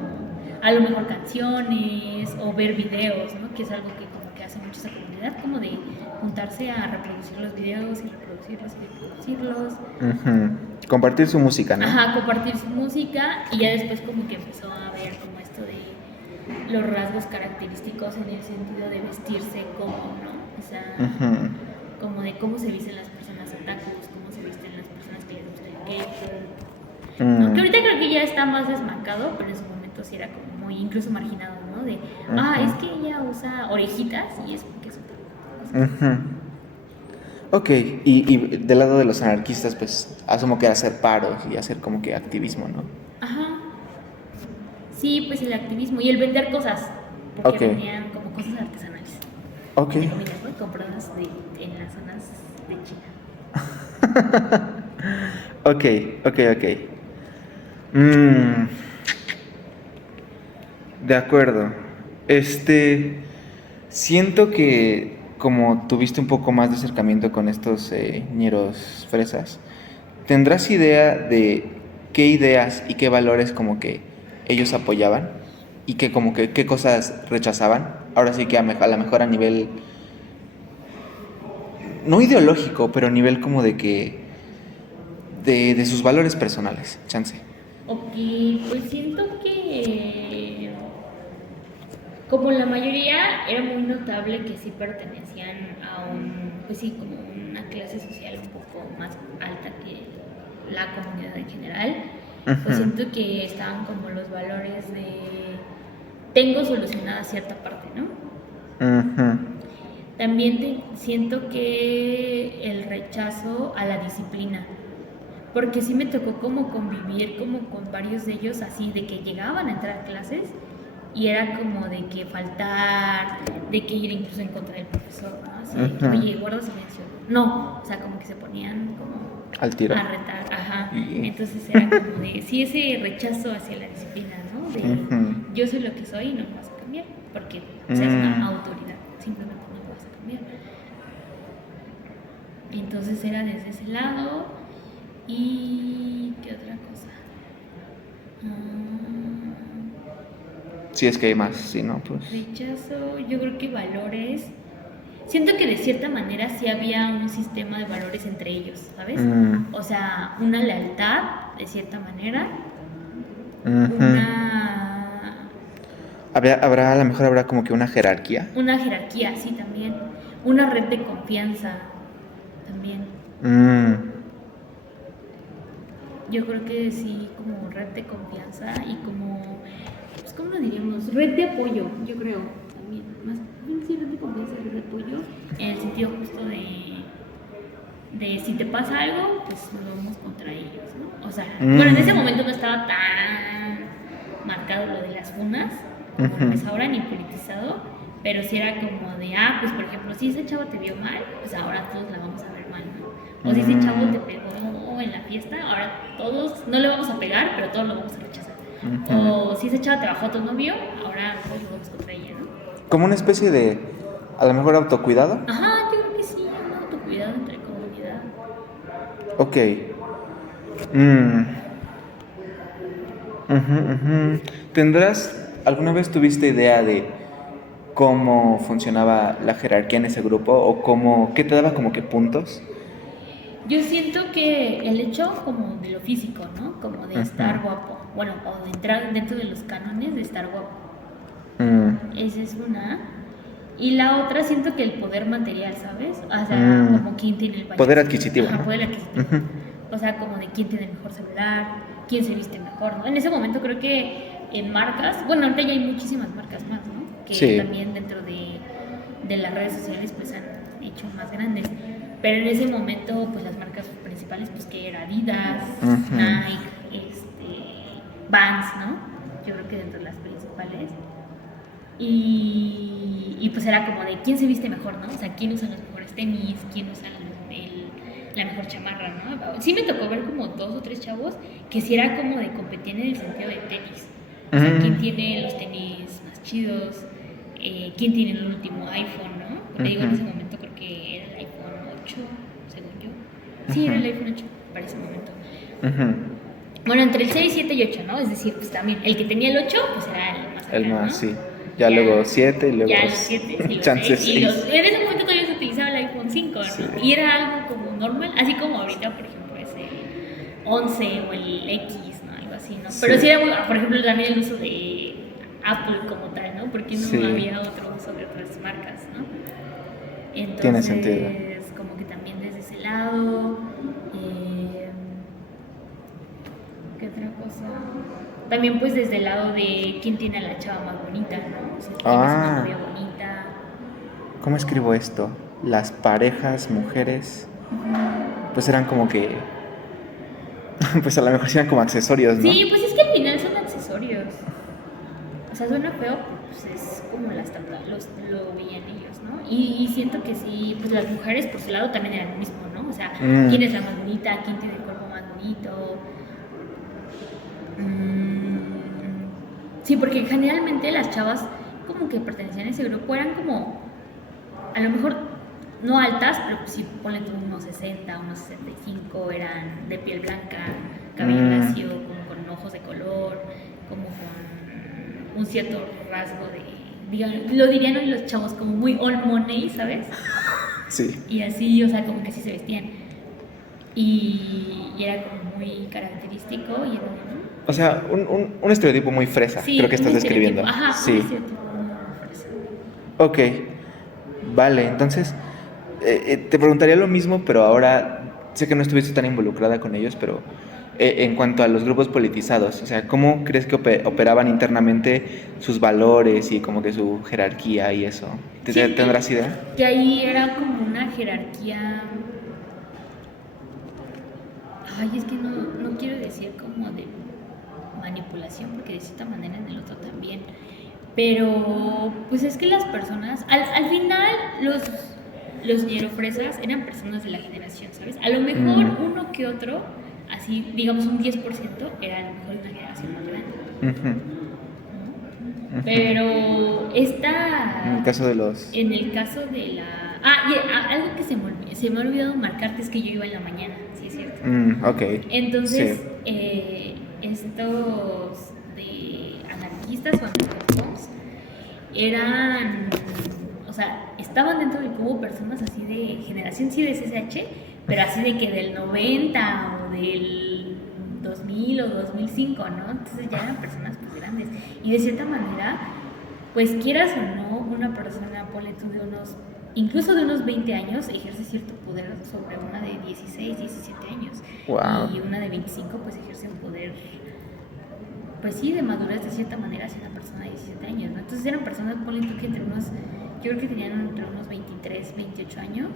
a lo mejor canciones o ver videos, ¿no? Que es algo que como que hace mucho esa comunidad, como de juntarse a reproducir los videos y reproducirlos y reproducirlos. Ujú. Compartir su música, ¿no? Ajá, compartir su música y ya después como que empezó a ver como esto de los rasgos característicos en el sentido de vestirse como, ¿no? O sea, Ujú. como de cómo se visten las personas otakus, cómo se visten las personas que les gusta el K-pop. ¿No? Que ahorita creo que ya está más desmarcado, pero en su momento sí era como muy incluso marginado, ¿no? De, es que ella usa orejitas y es porque es otaku. Ujú. Ok, y del lado de los anarquistas, pues asumo que era hacer paros y hacer como que activismo, ¿no? Ajá. Sí, pues el activismo y el vender cosas, porque Ok. vendían como cosas artesanales. Ok. Entre comillas, ¿no? Compradas en las zonas de China. Ok, ok. Mm, de acuerdo. Siento que como tuviste un poco más de acercamiento con estos ñeros fresas, ¿tendrás idea de qué ideas y qué valores como que ellos apoyaban y que como que qué cosas rechazaban? Ahora sí que a lo mejor a nivel, no ideológico, pero a nivel como de que, de sus valores personales, chance. Ok, pues siento que como la mayoría era muy notable que sí pertenecían a pues sí, como una clase social un poco más alta que la comunidad en general, pues Ujú. siento que estaban como los valores de tengo solucionada cierta parte, ¿no? Ujú. También siento que el rechazo a la disciplina, porque sí me tocó como convivir como con varios de ellos así, de que llegaban a entrar a clases y era como de que faltar, de que ir incluso en contra del profesor, ¿no? Así de que, Ujú. oye, guarda silencio. No, o sea, como que se ponían como Al tiro. a retar, ajá. Y... Entonces era como de, sí, ese rechazo hacia la disciplina, ¿no? De Ujú. yo soy lo que soy y no me vas a cambiar, porque seas una autoridad, simplemente no me vas a cambiar. Entonces era desde ese lado. ¿Y qué otra cosa? Si es que hay más, si no, pues... Rechazo, yo creo que valores. Siento que de cierta manera sí había un sistema de valores entre ellos, ¿sabes? Mm. O sea, una lealtad, de cierta manera, Ujú. una, A lo mejor habrá como que una jerarquía. una jerarquía, sí, también, una red de confianza, también. Mm. Yo creo que sí, como red de confianza y como, pues, ¿cómo lo diríamos? Red de apoyo, yo creo, también. Más, sí, red de confianza, red de apoyo, en el sentido justo de si te pasa algo, pues nos vamos contra ellos, ¿no? O sea, bueno, en ese momento no estaba tan marcado lo de las funas, como lo es ahora, ni politizado, pero sí era como de, pues por ejemplo, si ese chavo te vio mal, pues ahora todos la vamos a ver mal, ¿no? O si ese chavo te pegó en la fiesta, ahora todos no le vamos a pegar, pero todos lo vamos a rechazar. O si ese chavo te bajó a tu novio, ahora todos lo vamos contra ella, ¿no? Como una especie de, a lo mejor autocuidado. Ajá, yo creo que sí, un autocuidado entre comunidad. Ok. Mm. Ujú, ujú. ¿Alguna vez tuviste idea de cómo funcionaba la jerarquía en ese grupo o qué te daba como que puntos? Yo siento que el hecho como de lo físico, ¿no? Como de estar guapo, bueno, o de entrar dentro de los cánones de estar guapo. Esa es una. Y la otra siento que el poder material, ¿sabes? O sea, como quién tiene el Poder payaso. adquisitivo, Ajá, ¿no? poder adquisitivo. O sea, como de quién tiene el mejor celular, quién se viste mejor, ¿no? En ese momento creo que en marcas, bueno, ahorita ya hay muchísimas marcas más, ¿no? Que Sí. también dentro de las redes sociales pues han hecho más grandes. Pero en ese momento, pues las marcas principales, pues que era Adidas, Nike, Vans, ¿no? Yo creo que dentro de las principales. Y pues era como de quién se viste mejor, ¿no? O sea, quién usa los mejores tenis, quién usa la mejor chamarra, ¿no? Sí me tocó ver como 2 o 3 chavos que sí era como de competir en el sentido de tenis. O sea, quién tiene los tenis más chidos, quién tiene el último iPhone, ¿no? Te digo, en ese momento creo que era Sí, era Ujú. el iPhone 8 para ese momento. Ujú. Bueno, entre el 6, 7 y 8, ¿no? Es decir, pues también el que tenía el 8, pues era el más acá, El más, ¿no? sí. Ya luego 7 y luego Ya los 7 y los chance 6. Y los, 6. en ese momento todavía se utilizaba el iPhone 5, Sí. ¿no? Y era algo como normal, así como ahorita, por ejemplo, es el 11 o el X, ¿no? Algo así, ¿no? Pero Sí. sí era, por ejemplo, también el uso de Apple como tal, ¿no? Porque no Sí. había otro uso de otras marcas, ¿no? Entonces, Tiene sentido. como que también desde ese lado. ¿Qué otra cosa? También pues desde el lado de quién tiene a la chava más bonita, ¿no? O sea, quién es una novia bonita. ¿Cómo escribo esto? Las parejas, mujeres, pues eran como que, pues a lo mejor sí eran como accesorios, ¿no? Sí, pues es que al final son accesorios. O sea, suena feo, pues es como lo veían ellos, ¿no? Y siento que sí, pues las mujeres por su lado también eran lo mismo, ¿no? O sea, quién es la más bonita, quién tiene el cuerpo más bonito. Sí, porque generalmente las chavas como que pertenecían a ese grupo eran como, a lo mejor no altas, pero pues sí, ponle tú unos 60, unos 65, eran de piel blanca, cabello lacio, como con ojos de color, como con un cierto rasgo de, lo dirían hoy los chavos, como muy all money, ¿sabes? Sí. Y así, o sea, como que así se vestían. Y era como muy característico y era de, O sea, un estereotipo muy fresa, sí, creo que un estás estereotipo. describiendo. Ajá, un Sí. estereotipo muy fresa. Ok, vale, entonces te preguntaría lo mismo, pero ahora sé que no estuviste tan involucrada con ellos, pero en cuanto a los grupos politizados, o sea, ¿cómo crees que operaban internamente sus valores y como que su jerarquía y eso? Siento ¿Tendrás idea? que ahí era como una jerarquía. Ay, es que no quiero decir como de manipulación, porque de cierta manera en el otro también. Pero, pues es que las personas, al final, los ñerofresas eran personas de la generación, ¿sabes? A lo mejor uno que otro, así, digamos un 10%, era a lo mejor una generación más grande. Ujú. Pero esta. En el caso de los... En el caso de la. Ah, algo que se me ha olvidado marcarte es que yo iba en la mañana, sí es cierto. ok. Entonces, Sí. estos de anarquistas o anarcos eran, o sea, estaban dentro del cubo personas así de generación sí de CCH, pero así de que del 90 o del 2000 o 2005, ¿no? Entonces ya eran personas pues grandes. Y de cierta manera, pues quieras o no, una persona, ponle tú de unos, incluso de unos 20 años, ejerce cierto poder sobre una de 16, 17 años. Wow. Y una de 25 pues ejerce un poder, pues sí, de madurez de cierta manera hacia una persona de 17 años, ¿no? Entonces eran personas, ponle tú que entre unos, yo creo que tenían entre unos 23, 28 años.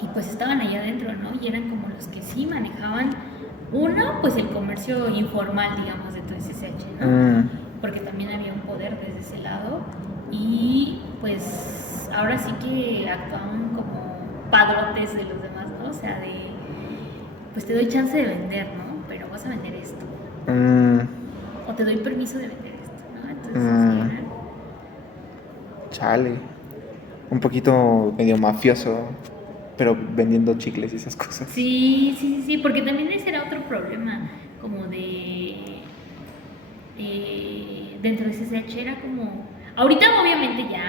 Y pues estaban ahí adentro, ¿no? Y eran como los que sí manejaban, uno, pues el comercio informal, digamos, de todo ese SH, ¿no? Porque también había un poder desde ese lado. Y pues ahora sí que actuaban como padrotes de los demás, ¿no? O sea, de, pues te doy chance de vender, ¿no? Pero vas a vender esto. O te doy permiso de vender esto, ¿no? Entonces, sí, eran... Chale. Un poquito medio mafioso, pero vendiendo chicles y esas cosas. Sí, porque también ese era otro problema, como de dentro de CCH era como, ahorita obviamente ya,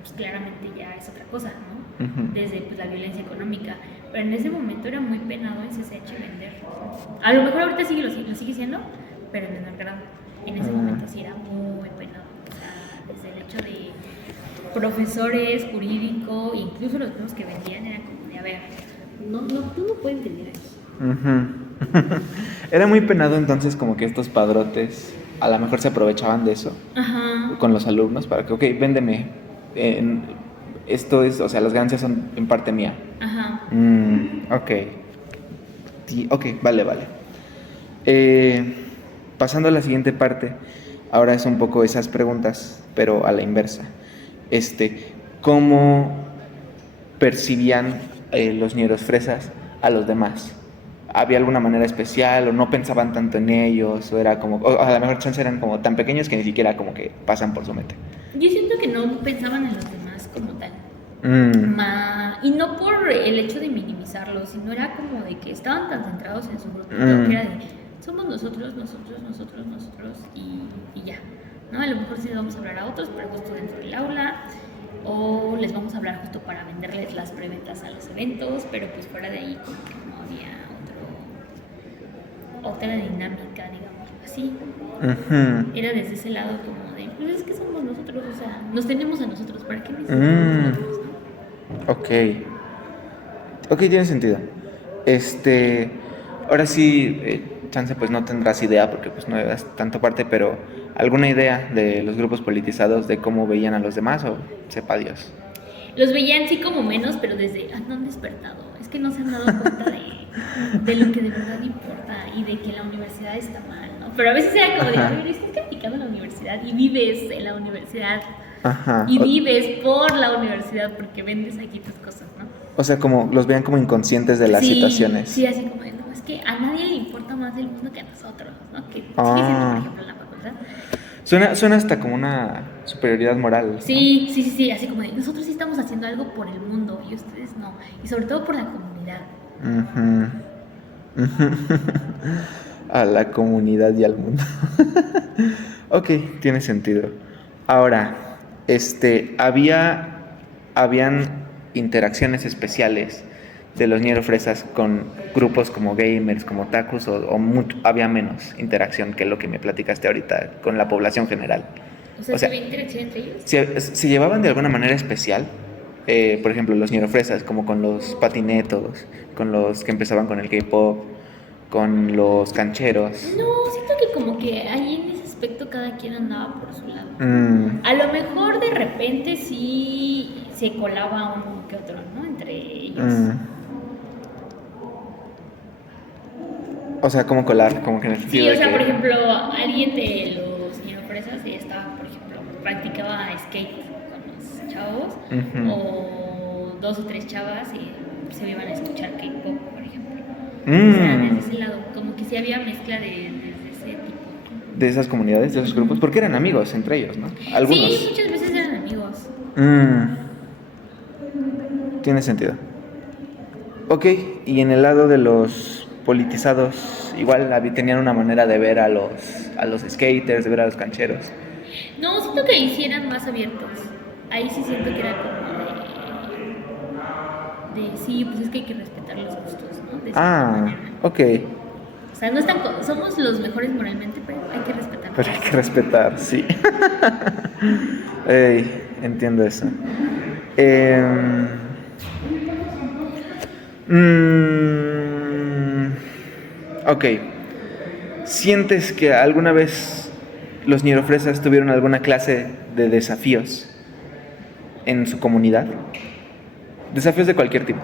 pues claramente ya es otra cosa, ¿no? Desde pues, la violencia económica, pero en ese momento era muy penado en CCH vender. A lo mejor ahorita lo sigue siendo, pero en menor grado. En ese momento sí era muy penado, o sea, desde el hecho de profesores, jurídico, incluso los mismos que vendían eran como de, a ver, tú no puedes vender aquí. Era muy penado entonces como que estos padrotes a lo mejor se aprovechaban de eso. Ajá. Con los alumnos para que, ok, véndeme. Esto es, o sea, las ganancias son en parte mía. Ajá. Ok. Sí, ok, vale. Pasando a la siguiente parte, ahora es un poco esas preguntas, pero a la inversa. ¿Cómo percibían los ñeros fresas a los demás? ¿Había alguna manera especial o no pensaban tanto en ellos? O era como, o a lo mejor chance eran como tan pequeños que ni siquiera como que pasan por su mente. Yo siento que no pensaban en los demás como tal. y no por el hecho de minimizarlo, sino era como de que estaban tan centrados en su grupo, que era de, somos nosotros, y ya, ¿no? A lo mejor sí les vamos a hablar a otros, pero justo dentro del aula, o les vamos a hablar justo para venderles las preventas a los eventos, pero pues fuera de ahí como que no había otra dinámica, digamos, así. Era desde ese lado como de, pues es que somos nosotros, o sea, nos tenemos a nosotros, ¿para qué necesitamos nosotros, no? Ok, tiene sentido. Ahora sí, chance pues no tendrás idea porque pues no das tanto parte, pero ¿alguna idea de los grupos politizados de cómo veían a los demás o sepa Dios? Los veían sí como menos, pero desde, no han despertado, es que no se han dado cuenta de lo que de verdad importa y de que la universidad está mal, ¿no? Pero a veces era como de, a ver, estás criticando la universidad y vives en la universidad. Y vives por la universidad porque vendes aquí tus cosas, ¿no? O sea, como los vean como inconscientes de las situaciones. Sí, así como de, no, es que a nadie le importa más el mundo que a nosotros, ¿no? Que sigue siendo, por ejemplo, en la facultad. Suena hasta como una superioridad moral, ¿no? Sí, así como de, nosotros sí estamos haciendo algo por el mundo y ustedes no, y sobre todo por la comunidad. A la comunidad y al mundo. Ok, tiene sentido. Ahora, habían interacciones especiales de los ñero fresas con grupos como gamers, como otakus, había menos interacción que lo que me platicaste ahorita con la población general. O sea, ¿había interacción entre ellos? ¿Se llevaban de alguna manera especial? Por ejemplo, los ñero fresas, como con los patinetos, con los que empezaban con el K-pop, con los cancheros. No, siento que como que ahí en ese aspecto cada quien andaba por su lado. A lo mejor de repente sí se colaba uno que otro, ¿no? Entre ellos. O sea, ¿cómo colar? Como que en el sentido Sí, o sea, que... por ejemplo, alguien de los ñero fresas estaba, por ejemplo, practicaba skate con los chavos, o 2 o 3 chavas y se iban a escuchar K-pop, por ejemplo. O sea, desde ese lado, como que sí había mezcla de ese tipo. De esas comunidades, de esos grupos, porque eran amigos entre ellos, ¿no? Algunos. Sí, muchas veces eran amigos. Tiene sentido. Ok, y en el lado de los politizados, igual tenían una manera de ver a los skaters, de ver a los cancheros. No, siento que ahí sí eran más abiertos. Ahí sí siento que era como de sí, pues es que hay que respetar los gustos, ¿no? De ok. O sea, no están, somos los mejores moralmente, pero hay que respetar. Pero hay que respetar, sí. Ey, entiendo eso. Ok. ¿Sientes que alguna vez los ñerofresas tuvieron alguna clase de desafíos en su comunidad? Desafíos de cualquier tipo.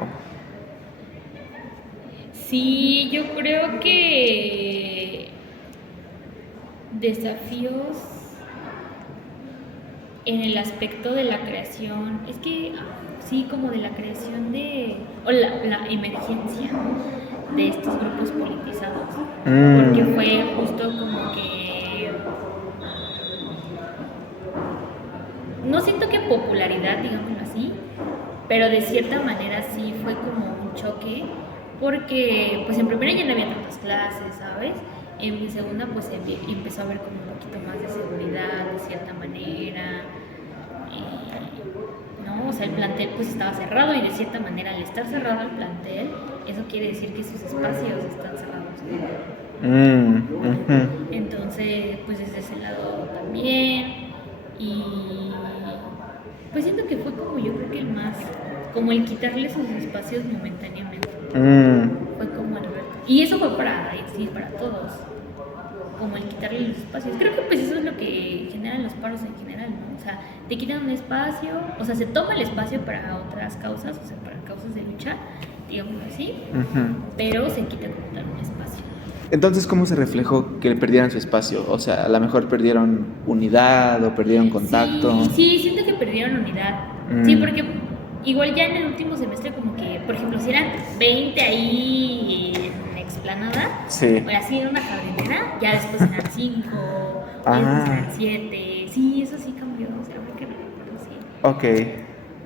Sí, yo creo que desafíos en el aspecto de la creación, es que sí, como de la creación o la emergencia de estos grupos politizados, porque fue justo como que, no siento que popularidad, digámoslo así, pero de cierta manera sí fue como un choque, porque pues en primera ya no había tantas clases, ¿sabes? En segunda pues empezó a haber como un poquito más de seguridad de cierta manera, ¿no? O sea, el plantel pues estaba cerrado y de cierta manera al estar cerrado el plantel, eso quiere decir que sus espacios están cerrados, ¿no? Entonces pues desde ese lado también, y pues siento que fue como, yo creo que el más, como el quitarle sus espacios momentáneamente. Fue como el reto. Y eso fue para todos. Como el quitarle los espacios. Creo que pues eso es lo que generan los paros en general, ¿no? O sea, te quitan un espacio, o sea, se toma el espacio para otras causas, o sea, para causas de lucha, digámoslo así, pero se quita como tal un espacio. Entonces, ¿cómo se reflejó que perdieran su espacio? O sea, a lo mejor perdieron unidad o perdieron contacto. Sí, siento que perdieron unidad. Sí, porque igual ya en el último semestre como que, por ejemplo, si eran 20 ahí en la explanada, o así en una jardinera, ya después eran 5, después eran 7. Sí, eso sí cambió, o sea, que recuerdo, sí.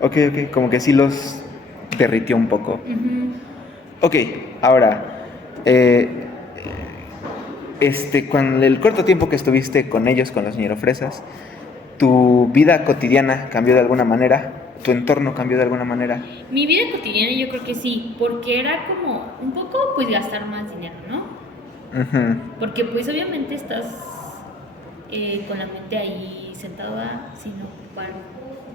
Ok, como que sí los derritió un poco. Ujú. Ok, ahora, con el corto tiempo que estuviste con ellos, con los ñerofresas, ¿tu vida cotidiana cambió de alguna manera? ¿Tu entorno cambió de alguna manera? Mi vida cotidiana yo creo que sí, porque era como un poco pues gastar más dinero, ¿no? Ujú. Porque pues obviamente estás con la mente ahí sentada sin ocuparte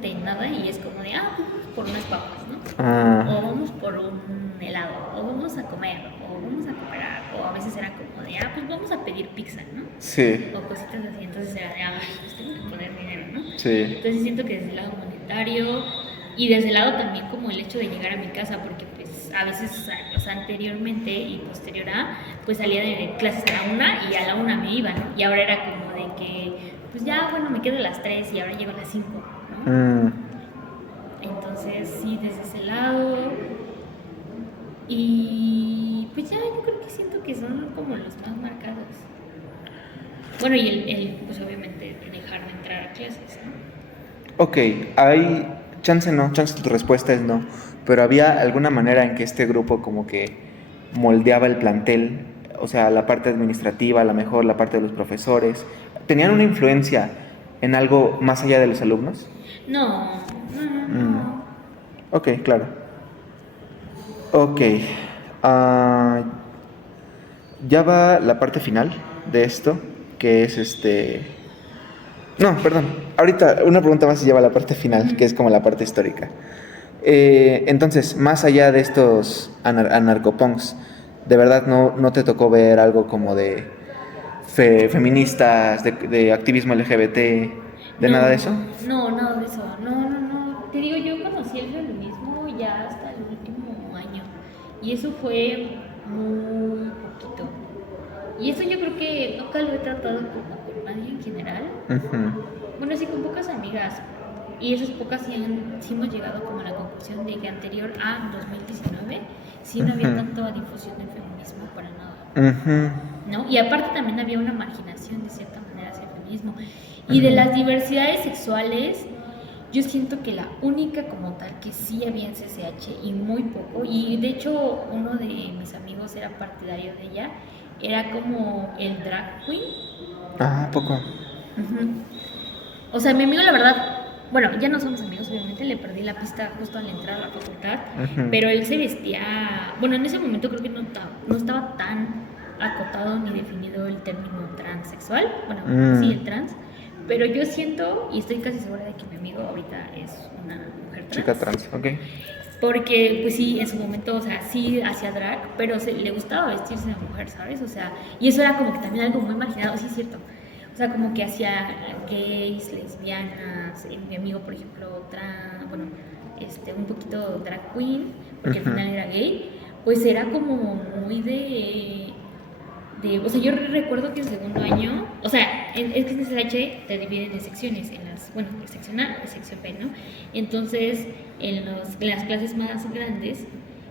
en nada y es como de, pues vamos por unas papas, ¿no? O vamos por un helado, o vamos a comer, o vamos a cooperar, o a veces era como de, pues vamos a pedir pizza, ¿no? Sí, O cositas así, entonces era de, pues tengo que poner dinero, ¿no? sí. Entonces siento que desde el lado monetario y desde el lado también como el hecho de llegar a mi casa, porque pues a veces, o sea, anteriormente y posterior a, pues salía de clases a la 1 y a la 1 me iba, ¿no? Y ahora era como de que, pues ya, bueno, me quedo a las 3 y ahora llego a las 5, ¿no? Mm, Entonces sí, desde ese lado. Y pues ya, yo creo que siento que son como los más marcados. Bueno, y pues obviamente dejar de entrar a clases, ¿no? ok, hay chance tu respuesta es no, pero ¿había alguna manera en que este grupo como que moldeaba el plantel? O sea, la parte administrativa, a lo mejor la parte de los profesores, ¿tenían una influencia en algo más allá de los alumnos? No, no, no, Mm, no. ok, claro. Ok, ah, ya va la parte final de esto, que es No, perdón. Ahorita una pregunta más y lleva a la parte final, que es como la parte histórica. Entonces, más allá de estos anarcopunks, ¿de verdad no te tocó ver algo como de feministas, de activismo LGBT, de nada de eso? No, nada de eso. No, no, no. Te digo, yo conocí el feminismo ya hasta el último año. Y eso fue muy poquito. Y eso yo creo que nunca lo he tratado como con nadie en general. Ujú. Bueno, sí, con pocas amigas. Y esas pocas sí hemos llegado como a la conclusión de que anterior a 2019 sí no había Ujú. tanta difusión del feminismo para nada. Ujú. ¿No? Y aparte también había una marginación de cierta manera hacia el feminismo. Y de Ujú. las diversidades sexuales, yo siento que la única como tal que sí había en CCH y muy poco, y de hecho uno de mis amigos era partidario de ella, era como el drag queen. Ah, ¿a poco? Ujú. O sea, mi amigo la verdad, bueno, ya no somos amigos obviamente, le perdí la pista justo al entrar a la facultad, Ujú. pero él se vestía, bueno, en ese momento creo que no estaba tan acotado ni definido el término transexual, bueno, sí, el trans, pero yo siento y estoy casi segura de que mi amigo ahorita es una mujer trans. Chica trans, ok. Porque, pues sí, en su momento, o sea, sí hacía drag, pero le gustaba vestirse de mujer, ¿sabes? O sea, y eso era como que también algo muy marginado, sí es cierto. O sea, como que hacía gays, lesbianas, mi amigo, por ejemplo, bueno, un poquito drag queen, porque Ujú. al final era gay, pues era como muy o sea, yo recuerdo que en segundo año, o sea, es que en SH te dividen en secciones, bueno, sección A y sección B, ¿no? Entonces, en las clases más grandes,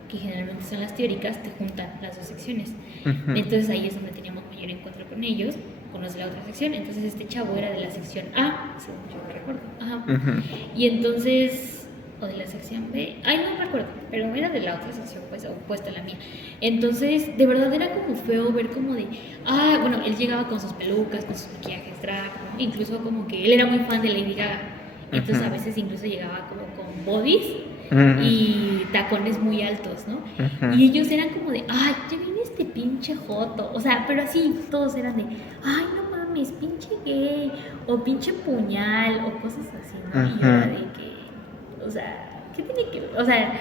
que generalmente son las teóricas, te juntan las dos secciones. Ujú. Entonces ahí es donde teníamos mayor encuentro con ellos, con los de la otra sección. Entonces este chavo era de la sección A, según yo me recuerdo. Ajá. Ujú. Y entonces, o de la sección B, no me acuerdo, pero era de la otra sección, pues, opuesta a la mía. Entonces, de verdad era como feo ver como de, bueno, él llegaba con sus pelucas, con sus maquillajes drag, ¿no? Incluso como que él era muy fan de Lady Gaga. Entonces Ujú. a veces incluso llegaba como con bodies Ujú. y tacones muy altos, ¿no? Ujú. Y ellos eran como de, ya viene este pinche joto. O sea, pero así todos eran de, no mames, pinche gay, o pinche puñal, o cosas así, ¿no? Y yo era de que, o sea, ¿qué tiene que ver? O sea,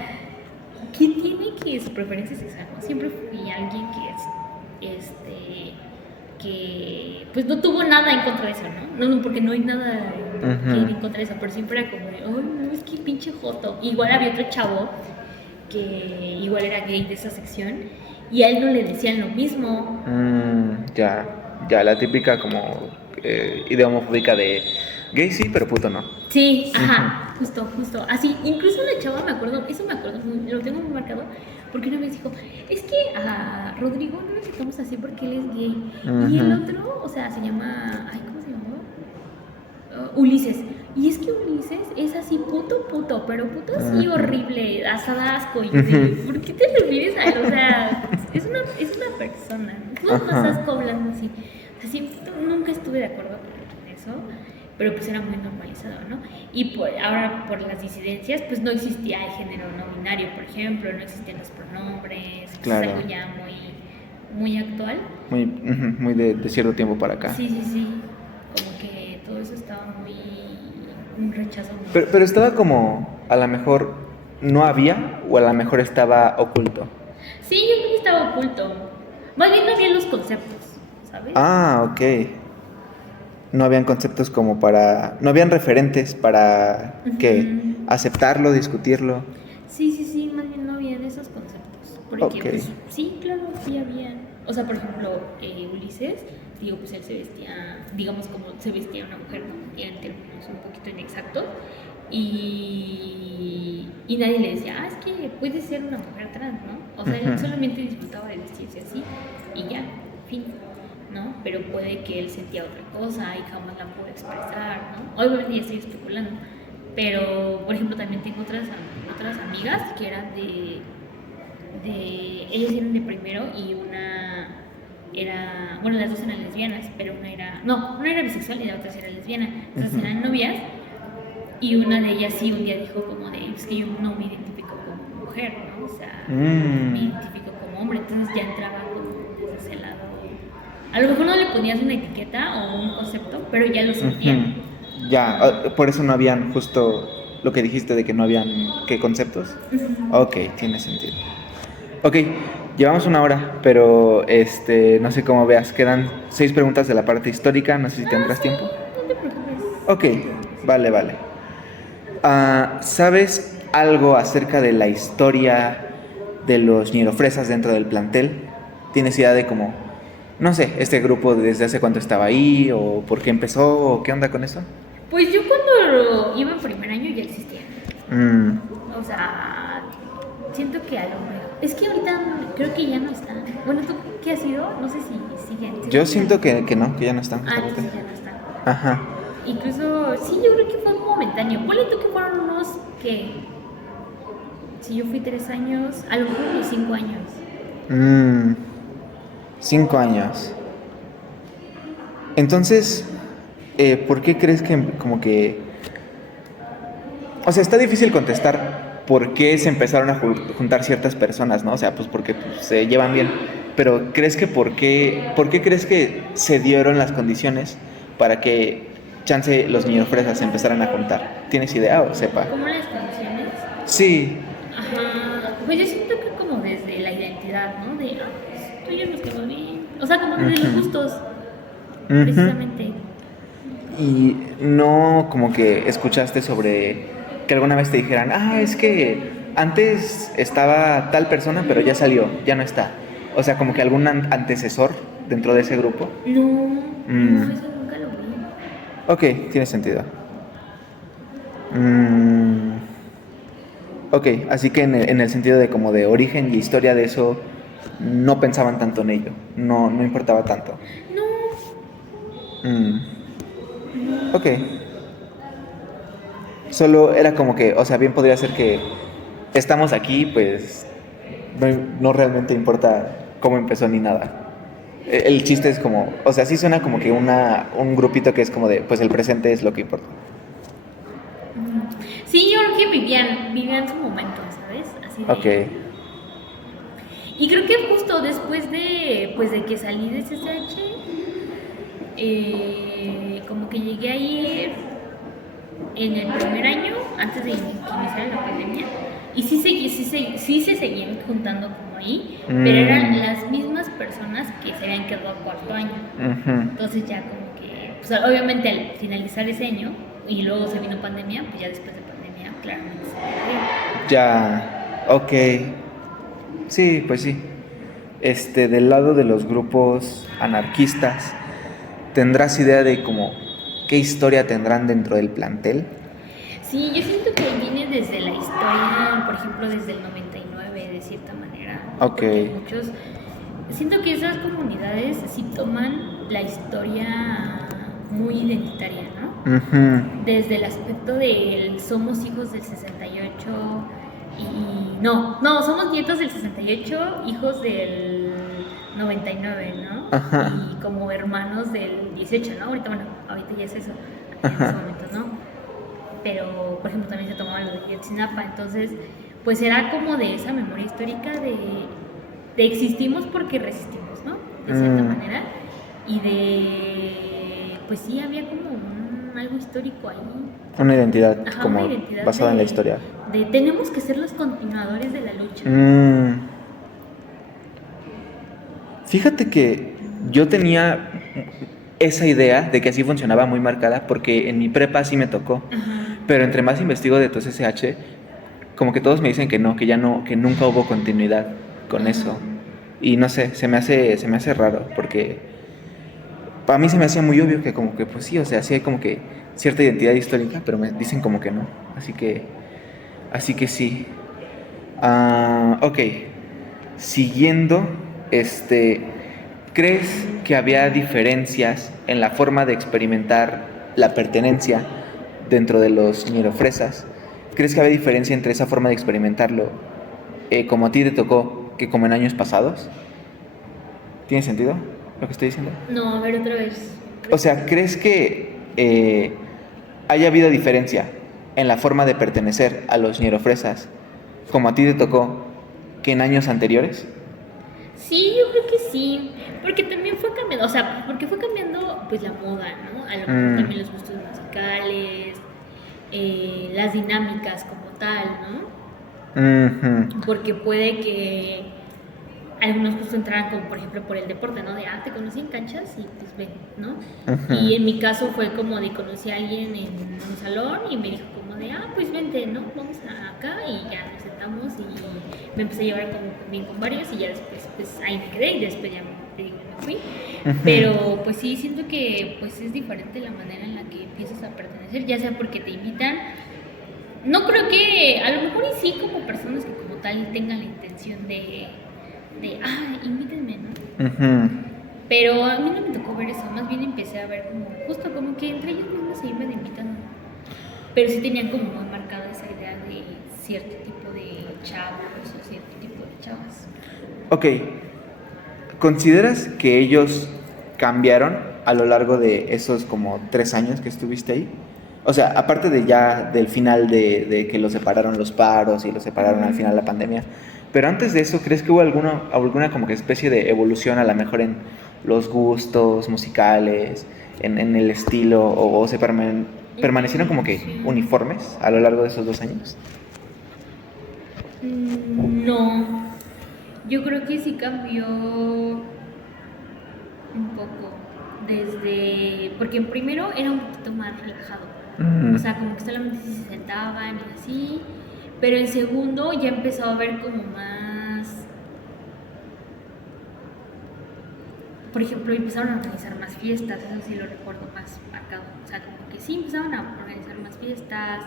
¿qué tiene que su preferencia sexual? ¿No? Siempre fui alguien que pues no tuvo nada en contra de eso, ¿no? No, porque no hay nada que ir en contra de eso, pero siempre era como de, no, es que pinche joto. Igual había otro chavo que igual era gay de esa sección y a él no le decían lo mismo. Ya, la típica como idea homofóbica de gay sí, pero puto no. Sí, ajá, justo. Así, incluso una chava, eso me acuerdo, lo tengo muy marcado, porque una vez dijo, es que a Rodrigo no lo tratamos así porque él es gay. Y el otro, o sea, se llama, ¿cómo se llamaba? Ulises. Y es que Ulises es así, puto, pero puto así horrible, hasta da asco. Y yo digo, ¿por qué te refieres a él? O sea, es una persona. Tú das más asco hablando así. Así, nunca estuve de acuerdo con eso, pero pues era muy normalizado, ¿no? Y ahora por las disidencias, pues no existía el género no binario, por ejemplo, no existían los pronombres, Claro. es algo ya muy actual. Muy de cierto tiempo para acá. Sí, como que todo eso estaba un rechazo muy... Pero estaba como, a lo mejor no había o a lo mejor estaba oculto. Sí, yo creo que estaba oculto. Más bien no había los conceptos, ¿sabes? Ah, ok. No habían conceptos como para... No habían referentes para que aceptarlo, discutirlo. Sí, más bien no habían esos conceptos. Porque, Ok. pues, sí, claro, sí habían. O sea, por ejemplo, Ulises, digo, pues él se vestía, digamos, como se vestía una mujer, ¿no? En términos un poquito inexactos. Y nadie le decía, es que puede ser una mujer trans, ¿no? O sea, él solamente disfrutaba de vestirse así y ya, fin, ¿no? Pero puede que él sentía otra cosa y jamás la pudo expresar, ¿no? Obviamente ya estoy especulando, pero, por ejemplo, también tengo otras amigas que eran ellas eran de primero y una era, bueno, las dos eran lesbianas, pero una era bisexual y la otra sí era lesbiana, entonces eran novias. Y una de ellas sí un día dijo como de, es que yo no me identifico como mujer, ¿no? O sea, me identifico como hombre, entonces ya entraba como desde ese lado. A lo mejor no le ponías una etiqueta o un concepto, pero ya lo sentían. Ya, por eso no habían justo lo que dijiste de que no habían, ¿qué conceptos? Ok, tiene sentido. Ok, llevamos 1 hora, pero no sé cómo veas, quedan 6 preguntas de la parte histórica, no sé si tendrás tiempo. No te preocupes. Ok, vale. ¿Sabes algo acerca de la historia de los ñirofresas dentro del plantel? ¿Tienes idea de cómo, no sé, este grupo desde hace cuánto estaba ahí o por qué empezó o qué onda con eso? Pues yo cuando iba en primer año ya existían. Mm, O sea, siento que a lo mejor. Es que ahorita creo que ya no están. Bueno, ¿tú qué has ido? No sé si siguen. yo siento que no, que ya no están. Ah, entonces ya no están. Ajá. Incluso, sí, yo creo que fue momentáneo. Ponle tú que fueron unos que. Si yo fui 3 años, a lo mejor unos 5 años. 5 años. Entonces, ¿por qué crees que como que... O sea, está difícil contestar por qué se empezaron a juntar ciertas personas, ¿no? O sea, pues porque pues, se llevan bien. Pero ¿crees que por qué crees que se dieron las condiciones para que chance los niños fresas se empezaran a juntar? ¿Tienes idea o sepa? ¿Cómo las condiciones? Sí. Ajá. Pues yo siento que como desde la identidad, ¿no? De, pues tú y yo nos quedamos bien. O sea, como desde los gustos, precisamente. Y no como que escuchaste sobre que alguna vez te dijeran, es que antes estaba tal persona, pero ya salió, ya no está. O sea, como que algún antecesor dentro de ese grupo. No, eso nunca lo vi. Ok, tiene sentido. Ok, así que en el sentido de como de origen y historia de eso, no pensaban tanto en ello, no importaba tanto. Ok. Solo era como que, o sea, bien podría ser que estamos aquí, pues no realmente importa cómo empezó ni nada. El chiste es como, o sea, sí suena como que un grupito que es como de, pues el presente es lo que importa. Sí, yo creo que vivían su momento, ¿sabes? Así de... Ok. Y creo que justo después de que salí de CCH, como que llegué a ir en el primer año, antes de que iniciara la pandemia, y sí se seguían juntando como ahí, pero eran las mismas personas que se habían quedado a 4º año. Entonces ya como que, pues obviamente al finalizar ese año, y luego se vino pandemia, pues ya después de pandemia, claramente se perdieron. Ya, ok. Sí, pues sí. Del lado de los grupos anarquistas, ¿tendrás idea de como qué historia tendrán dentro del plantel? Sí, yo siento que viene desde la historia, por ejemplo, desde el 99, de cierta manera. Ok. Siento que esas comunidades sí toman la historia muy identitaria, ¿no? Ujú. Desde el aspecto del somos hijos del 68 y no, somos nietos del 68, hijos del 99, ¿no? Ajá. Y como hermanos del 18, ¿no? Ahorita ya es eso, en Ajá. ese momento, ¿no? Pero, por ejemplo, también se tomaba lo de Yotzinapa, entonces, pues era como de esa memoria histórica de existimos porque resistimos, ¿no? De cierta manera, y pues sí, había como algo histórico ahí. Una identidad Ajá, como una identidad basada en la historia. de tenemos que ser los continuadores de la lucha. Fíjate que yo tenía esa idea de que así funcionaba muy marcada porque en mi prepa sí me tocó. Ajá. Pero entre más investigo de tu SSH, como que todos me dicen que no, que nunca hubo continuidad con eso. Y no sé, se me hace raro porque para mí se me hacía muy obvio que como que pues sí, o sea, sí hay como que cierta identidad histórica, pero me dicen como que no. Así que sí. Ok. Siguiendo, ¿crees que había diferencias en la forma de experimentar la pertenencia dentro de los ñerofresas? ¿Crees que había diferencia entre esa forma de experimentarlo, como a ti te tocó, que como en años pasados? ¿Tiene sentido lo que estoy diciendo? No, a ver otra vez. O sea, ¿crees que haya habido diferencia en la forma de pertenecer a los ñerofresas, como a ti te tocó, que en años anteriores? Sí, yo creo que sí, porque también fue cambiando, o sea, porque fue cambiando pues la moda, ¿no? A lo mejor también los gustos musicales, las dinámicas como tal, ¿no? Porque puede que algunos justo entraran como por ejemplo por el deporte, ¿no? De, te conocí en canchas y pues ven, ¿no? Y en mi caso fue como de conocí a alguien en un salón y me dijo como de, pues vente, ¿no? Vamos acá y ya nos sentamos y me empecé a llevar como bien con varios y ya después pues ahí me quedé y después ya me fui. Pero pues sí, siento que pues es diferente la manera en la que empiezas a pertenecer, ya sea porque te invitan. No creo que, a lo mejor y sí como personas que como tal tengan la intención de invítenme, ¿no? Pero a mí no me tocó ver eso, más bien empecé a ver como, justo como que entre ellos mismos se iban invitando. Pero sí tenían como muy marcada esa idea de cierto tipo de chavos o cierto tipo de chavas. Ok, ¿consideras que ellos cambiaron a lo largo de esos como 3 años que estuviste ahí? O sea, aparte de ya del final de que los separaron los paros y los separaron al final la pandemia, pero antes de eso, ¿crees que hubo alguna como que especie de evolución a lo mejor en los gustos musicales, en el estilo, o se permanecieron como que uniformes a lo largo de esos 2 años? No, yo creo que sí cambió un poco porque en primero era un poquito más relajado, o sea, como que solamente se sentaban y así, pero en segundo ya empezó a haber como más, por ejemplo, empezaron a organizar más fiestas, eso sí lo recuerdo más marcado, o sea, como que sí empezaron a organizar más fiestas,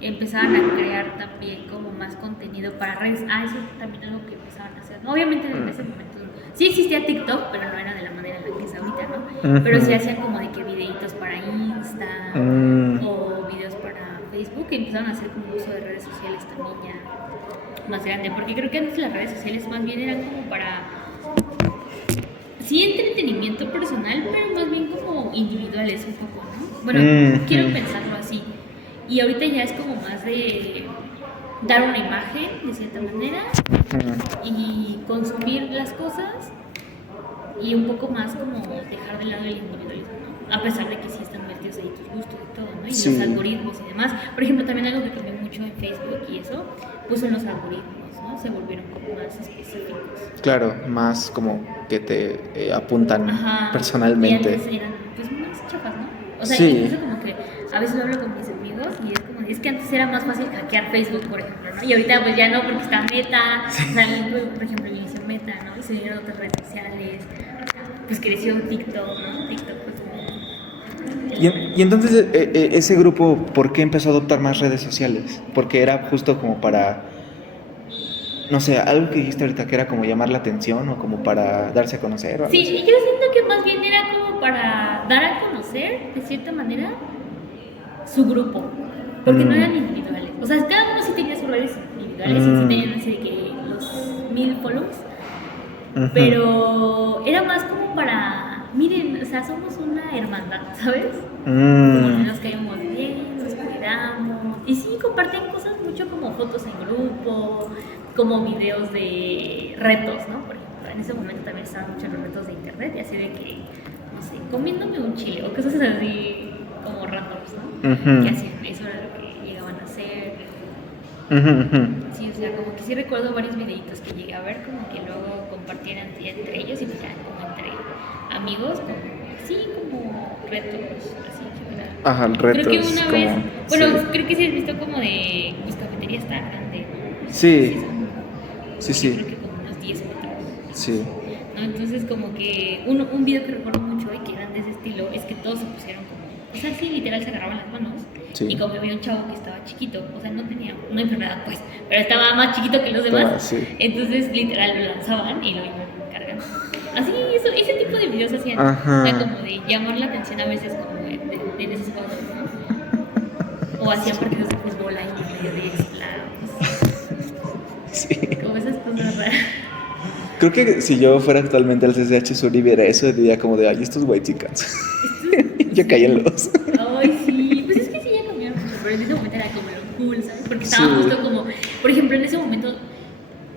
empezaban a crear también como más contenido para redes. Eso también es algo que empezaban a hacer. Obviamente en ese momento sí existía TikTok, pero no era de la manera en la que es ahorita, ¿no? Pero sí hacían como de que videitos para Insta o videos para Facebook, y empezaron a hacer como uso de redes sociales también ya más grande, porque creo que antes las redes sociales más bien eran como para sí entretenimiento personal, pero más bien como individuales un poco, ¿no? Bueno, quiero pensarlo así. Y ahorita ya es como más de dar una imagen de cierta manera y consumir las cosas y un poco más como dejar de lado el individualismo, ¿no? A pesar de que sí están metidos ahí tus gustos y todo, ¿no? Y los algoritmos y demás. Por ejemplo, también algo que cambió mucho en Facebook y eso, pues son los algoritmos, ¿no? Se volvieron un poco más específicos. Claro, más como que te apuntan personalmente. Y antes eran pues más chafas, ¿no? O sea, sí. Incluso como que a veces hablo con mis amigos y es que antes era más fácil hackear Facebook, por ejemplo, ¿no? Y ahorita pues ya no, porque está Meta, o sea, por ejemplo, inició Meta, ¿no? Y se dieron otras redes sociales, pues creció TikTok, ¿no? TikTok pues Y entonces ese grupo, ¿por qué empezó a adoptar más redes sociales? Porque era justo como para, no sé, algo que dijiste ahorita que era como llamar la atención o como para darse a conocer o algo sí, así. yo siento que más bien era como para dar a conocer ser, de cierta manera, su grupo. Porque no eran individuales. O sea, cada uno sí tenía sus redes individuales y sí tenían así de que los 1000 follows. Pero era más como para, miren, o sea, somos una hermandad, ¿sabes? Como nos caemos bien, nos cuidamos. Y sí, compartían cosas mucho como fotos en grupo, como videos de retos, ¿no? Por ejemplo, en ese momento también estaban muchos los retos de internet, y así de que, no sé, comiéndome un chile o cosas así como randoms, ¿no? Que hacían, eso era lo que llegaban a hacer. Sí, o sea, como que sí recuerdo varios videitos que llegué a ver, como que luego compartían entre ellos y pues ya como entre amigos, como así como retos, así que era. Ajá, retos. Creo que una como, vez, bueno, sí. creo que sí has visto como de pues cafetería está grande, ¿no? Sí. Son, Sí. yo creo que como unos 10 metros. Sí. ¿No? Entonces como que un video que recuerdo mucho y que eran de ese estilo es que todos se pusieron como, o sea, sí, literal se agarraban las manos. Sí. Y como había un chavo que estaba chiquito, o sea, no tenía una enfermedad pues, pero estaba más chiquito que los demás, Sí. entonces literal lo lanzaban y lo iban cargando. Así, ese tipo de videos hacían, Ajá. o sea, como de llamar la atención a veces como de esos juegos, ¿no? O hacían partidos de fútbol ahí en medio de esclavos. Sí. Como esas cosas raras. Creo que si yo fuera actualmente al CCH Sur y viera eso, diría como de, ay, estos white chicans. Yo caí en los. Ay, sí, pues es que sí ya cambiaron mucho, pero en ese momento era como lo cool, ¿sabes? Porque estaba Sí. justo como, por ejemplo, en ese momento,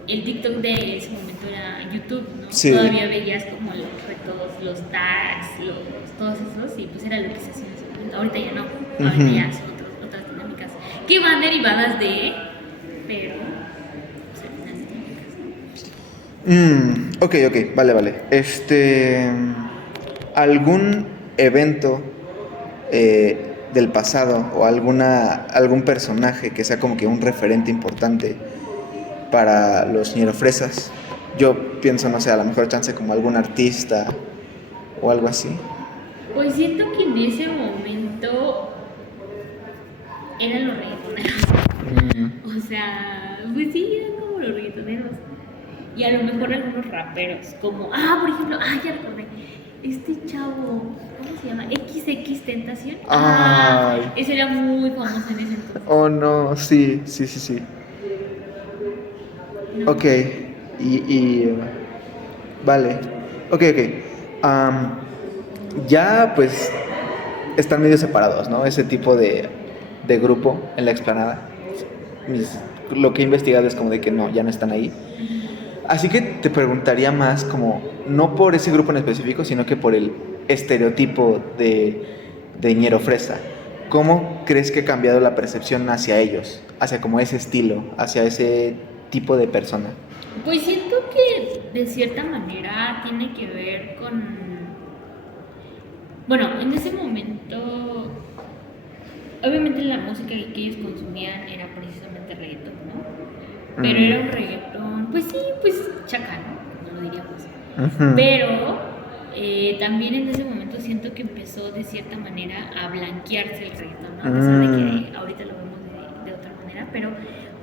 el TikTok de ese momento era YouTube, ¿no? Sí. Todavía veías como los retos, los tags, todos esos, y pues era lo que se hacía en ese momento. Ahorita ya no, ahorita ya son otras dinámicas que van derivadas de, pero, pues al final dinámicas. Ok, vale. ¿Algún evento del pasado o algún personaje que sea como que un referente importante para los ñerofresas? Yo pienso, no sé, a lo mejor chance como algún artista o algo así. Pues siento que en ese momento eran los reggaetoneros. O sea, pues sí, eran como los reggaetoneros. Y a lo mejor algunos raperos, como, por ejemplo, ya recordé, este chavo, ¿cómo se llama? XX Tentación. Ay. Ese era muy famoso en ese entonces. Oh, no, sí. No. Ok, vale. Ok. Ya pues están medio separados, ¿no? Ese tipo de grupo en la explanada. Lo que he investigado es como de que no, ya no están ahí. Así que te preguntaría más como, no por ese grupo en específico, sino que por el estereotipo de ñero fresa. ¿Cómo crees que ha cambiado la percepción hacia ellos? Hacia como ese estilo, hacia ese tipo de persona. Pues siento que de cierta manera tiene que ver con... Bueno, en ese momento, obviamente la música que ellos consumían era precisamente reggaetón, ¿no? Pero era un reggaetón, pues sí, pues chaca, ¿no? No lo diríamos. Pero también en ese momento siento que empezó de cierta manera a blanquearse el reggaetón, ¿no? A pesar de que ahorita lo vemos de otra manera, pero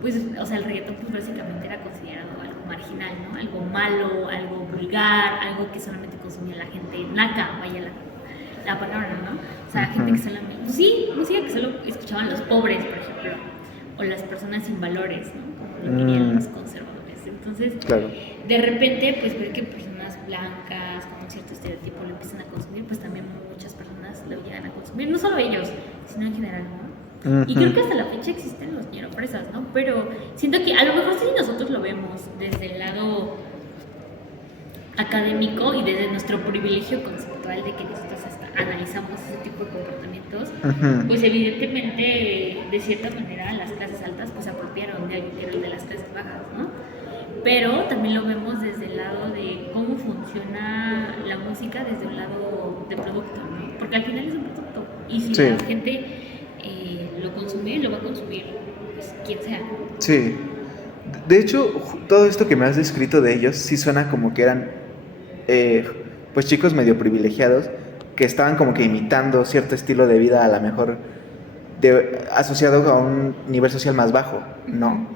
pues, o sea, el reggaetón pues básicamente era considerado algo marginal, ¿no? Algo malo, algo vulgar, algo que solamente consumía la gente naca, vaya la palabra, ¿no? O sea, gente que solamente, pues sí, música que solo escuchaban los pobres, por ejemplo, o las personas sin valores, ¿no? Como lo dirían los conservadores. Entonces, claro. De repente, pues ver que personas blancas con un cierto estereotipo lo empiezan a consumir, pues también muchas personas lo llegan a consumir, no solo ellos, sino en general, ¿no? Y creo que hasta la fecha existen los ñerofresas, ¿no? Pero siento que a lo mejor sí nosotros lo vemos desde el lado académico y desde nuestro privilegio conceptual de que nosotros hasta analizamos ese tipo de comportamientos, pues evidentemente de cierta manera las clases altas pues se apropiaron de algo que era el de las clases bajas, ¿no? Pero también lo vemos desde el lado de cómo funciona la música desde un lado de producto, ¿no? Porque al final es un producto y si la gente lo consume, lo va a consumir pues quien sea. Sí. De hecho, todo esto que me has descrito de ellos sí suena como que eran pues chicos medio privilegiados que estaban como que imitando cierto estilo de vida a lo mejor asociado a un nivel social más bajo, ¿no?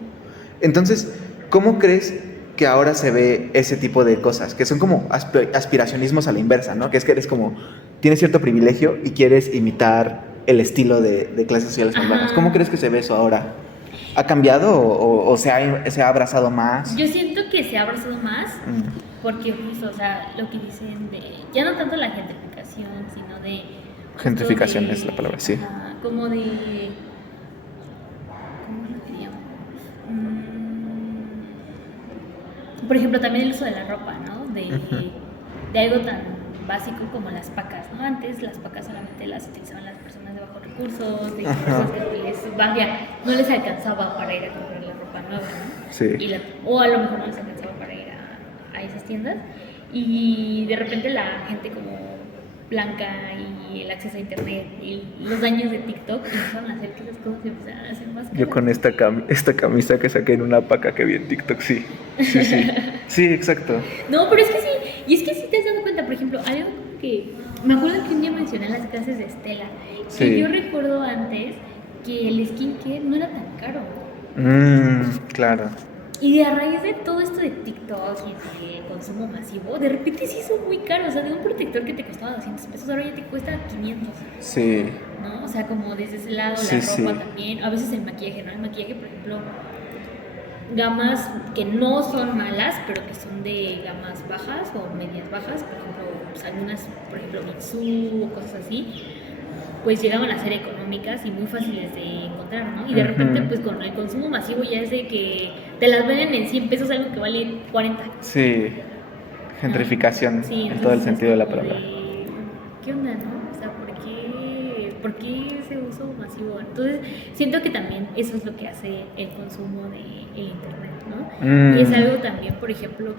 Entonces, ¿cómo crees que ahora se ve ese tipo de cosas? Que son como aspiracionismos a la inversa, ¿no? Que es que eres como tienes cierto privilegio y quieres imitar el estilo de clases sociales más bajas. ¿Cómo crees que se ve eso ahora? ¿Ha cambiado o se ha abrazado más? Yo siento que se ha abrazado más porque justo, o sea, lo que dicen de, ya no tanto la gentrificación, sino de... Gentrificación es la palabra, sí. Como de... ¿Cómo lo diríamos? Por ejemplo, también el uso de la ropa, ¿no? De algo tan básico como las pacas, ¿no? Antes las pacas solamente las utilizaban las personas de bajos recursos, de personas que no les alcanzaba para ir a comprar la ropa nueva, ¿no? Sí. O a lo mejor no les alcanzaba para ir a esas tiendas. Y de repente la gente como blanca y el acceso a internet y los daños de TikTok empezaron a hacer que esas cosas se empezaran a hacer más caras. Yo con esta camisa que saqué en una paca que vi en TikTok, sí. Sí, exacto. No, pero es que sí, y es que sí te has dado cuenta, por ejemplo, algo que me acuerdo que un día mencioné las clases de Estela, que yo recuerdo antes que el skincare no era tan caro. Claro. Y a raíz de todo esto de TikTok y de consumo masivo, de repente se hizo muy caro. O sea, de un protector que te costaba 200 pesos, ahora ya te cuesta 500. Sí. ¿No? O sea, como desde ese lado, Sí, la ropa también. A veces el maquillaje, ¿no? El maquillaje, por ejemplo, gamas que no son malas, pero que son de gamas bajas o medias bajas. Por ejemplo, pues algunas, por ejemplo, Mitsú o cosas así, pues llegaban a ser económicas y muy fáciles de encontrar, ¿no? Y de repente, pues con el consumo masivo ya es de que te las venden en 100 pesos algo que vale 40. Sí, gentrificación Sí, en todo el sentido de la como palabra. ¿Qué onda, no? O sea, ¿por qué ese uso masivo? Entonces, siento que también eso es lo que hace el consumo de el internet, ¿no? Y es algo también, por ejemplo,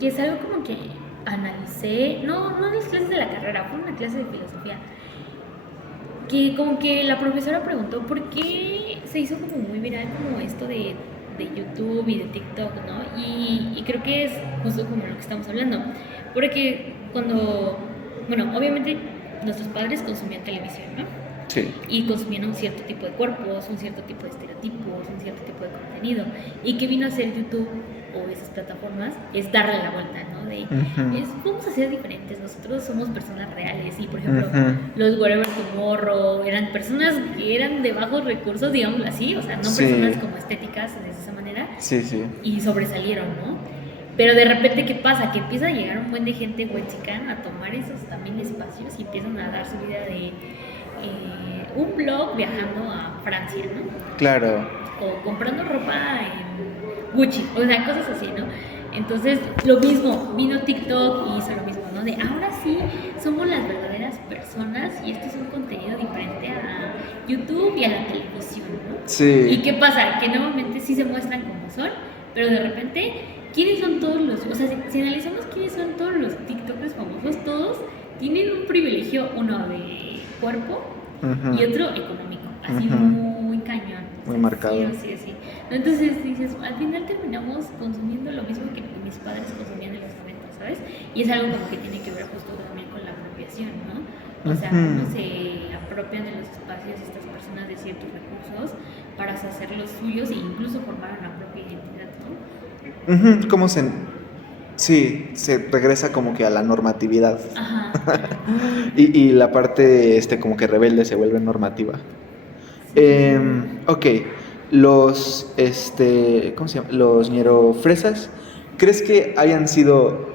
que es algo como que analicé, no en las clases de la carrera, fue una clase de filosofía, que como que la profesora preguntó por qué se hizo como muy viral como esto de YouTube y de TikTok, ¿no? Y creo que es justo como lo que estamos hablando, porque bueno, obviamente nuestros padres consumían televisión, ¿no? Sí. Y consumían un cierto tipo de cuerpos, un cierto tipo de estereotipos, un cierto tipo de contenido. Y que vino a hacer YouTube o esas plataformas es darle la vuelta, ¿no? Vamos a ser diferentes, nosotros somos personas reales y, por ejemplo, los Wherever Tomorrow eran personas que eran de bajos recursos, digámoslo así, o sea, no personas como estéticas de esa manera. Sí. Y sobresalieron, ¿no? Pero de repente, ¿qué pasa? Que empieza a llegar un buen de gente huexicana a tomar esos también espacios y empiezan a dar su vida de un blog viajando a Francia, ¿no? Claro. O comprando ropa en Gucci, o sea, cosas así, ¿no? Entonces, lo mismo, vino TikTok y hizo lo mismo, ¿no? De ahora sí somos las verdaderas personas y esto es un contenido diferente a YouTube y a la televisión, ¿no? Sí. ¿Y qué pasa? Que nuevamente sí se muestran como son, pero de repente, ¿quiénes son todos los? O sea, si analizamos quiénes son todos los TikTokers famosos, todos tienen un privilegio, uno de cuerpo y otro económico, así muy cañón. Muy marcado. Sí. Entonces dices, al final terminamos consumiendo lo mismo que mis padres consumían en los 90, ¿sabes? Y es algo como que tiene que ver justo también con la apropiación, ¿no? O sea, cómo se apropian de los espacios estas personas de ciertos recursos para hacerlos suyos e incluso formar una propia identidad, ¿no? ¿Cómo se regresa como que a la normatividad? Ajá. y la parte como que rebelde se vuelve normativa. Ok, ¿cómo se llama? Los ñerofresas, ¿crees que hayan sido,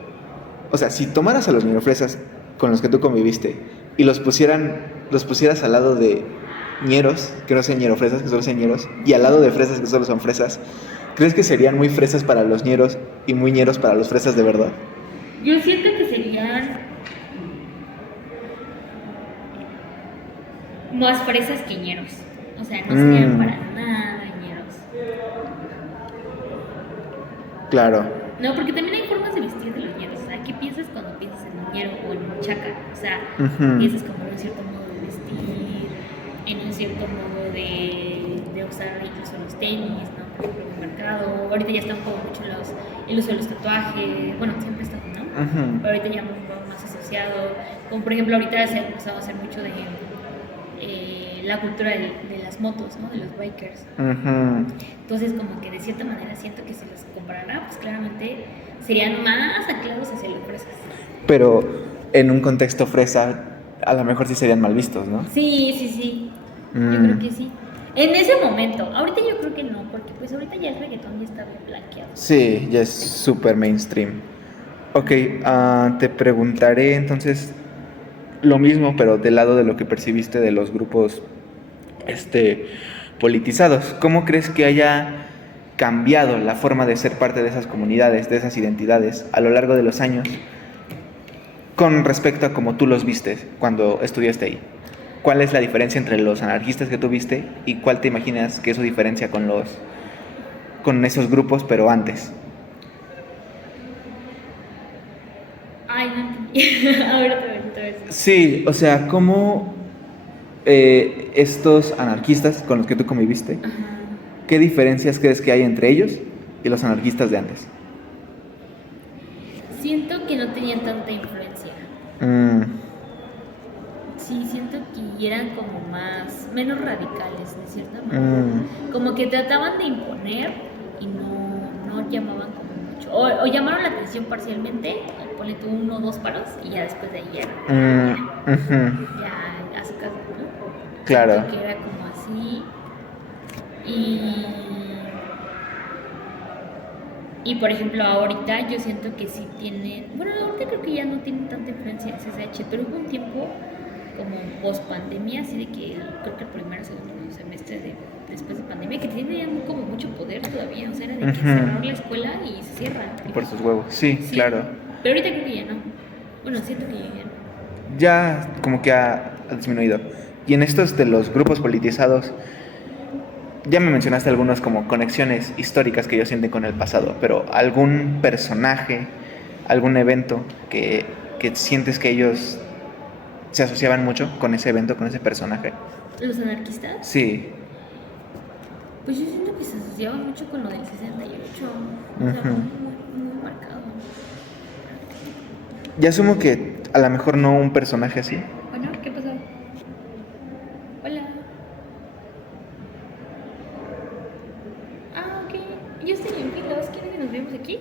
o sea, si tomaras a los ñerofresas con los que tú conviviste y los pusieras al lado de ñeros, que no sean ñerofresas, que solo sean ñeros, y al lado de fresas, que solo son fresas, ¿crees que serían muy fresas para los ñeros y muy ñeros para los fresas de verdad? Yo siento que serían más fresas que ñeros. O sea, no serían para nada ñeros. Claro. No, porque también hay formas de vestir de los ñeros. O sea, ¿qué piensas cuando piensas en un ñero o en un chaca? O sea, piensas como en un cierto modo de vestir, en un cierto modo de usar incluso los tenis, ¿no? Por ejemplo, en el mercado. Ahorita ya están como mucho el uso de los tatuajes. Bueno, siempre están, ¿no? Pero ahorita ya un poco más asociado. Como por ejemplo, ahorita se ha empezado a hacer mucho de la cultura de las motos, ¿no? De los bikers. Ujú. Entonces, como que de cierta manera siento que si los comparara, pues claramente serían más anclados hacia las fresas. Pero en un contexto fresa, a lo mejor sí serían mal vistos, ¿no? Sí, sí, sí. Yo Mm. creo que sí. En ese momento. Ahorita yo creo que no, porque pues ahorita ya el reggaetón ya está bien blanqueado. Sí, ya es súper mainstream. Ok, te preguntaré entonces lo mismo, pero del lado de lo que percibiste de los grupos politizados. ¿Cómo crees que haya cambiado la forma de ser parte de esas comunidades, de esas identidades, a lo largo de los años, con respecto a cómo tú los viste cuando estudiaste ahí? ¿Cuál es la diferencia entre los anarquistas que tú viste y cuál te imaginas que eso diferencia con esos grupos, pero antes? Ay, no entendí. A ver, otra vez. Sí, o sea, ¿cómo estos anarquistas con los que tú conviviste, Ajá. qué diferencias crees que hay entre ellos y los anarquistas de antes? Siento que no tenían tanta influencia. Mm, Sí, siento que eran como menos radicales, de cierta manera. Como que trataban de imponer y no llamaban como mucho. O llamaron la atención parcialmente, o ponle tú 1 o 2 paros, y ya después de ahí ujú, ya a su casa, ¿no? claro. Siento que era como así. Y. Y por ejemplo, ahorita yo siento que sí tienen. Bueno, ahorita creo que ya no tienen tanta influencia en CSH, pero hubo un tiempo como post pandemia, así de que creo que el primer o segundo semestre después de pandemia, que tenían como mucho poder todavía, o sea, era de que Ujú. cerrar la escuela y se cierra. Por sus huevos. Sí, Sí, claro. pero ahorita creo que ya no. Bueno, siento que ya no. Ya como que ha disminuido. Y en estos de los grupos politizados, ya me mencionaste algunas como conexiones históricas que ellos sienten con el pasado, pero algún personaje, algún evento que sientes que ellos se asociaban mucho con ese evento, con ese personaje. Los anarquistas, Sí. pues yo siento que se asociaba mucho con lo del 68. O sea, Ujú. muy marcado. Ya asumo que a lo mejor no un personaje así. Bueno, ¿qué pasó? Hola. Ah, ok. Yo estoy en filas. ¿Quieren que nos veamos aquí?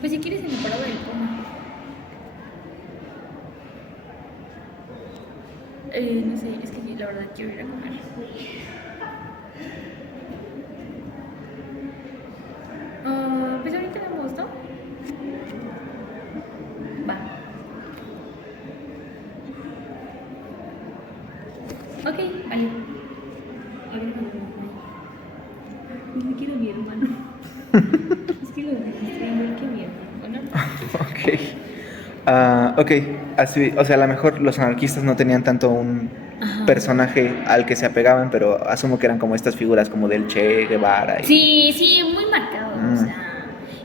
Pues si quieres en el parado del Puma. No sé, es que la verdad quiero ir a comer. Pues ahorita vemos, ¿no? Va. Ok, vale. A ver, no quiero a mi hermano. Es que lo registré igual que mi hermano. Ok. Ok, así, o sea, a lo mejor los anarquistas no tenían tanto un Ajá. personaje al que se apegaban, pero asumo que eran como estas figuras como del Che Guevara. Sí, sí, muy marcado. O Mm. sea,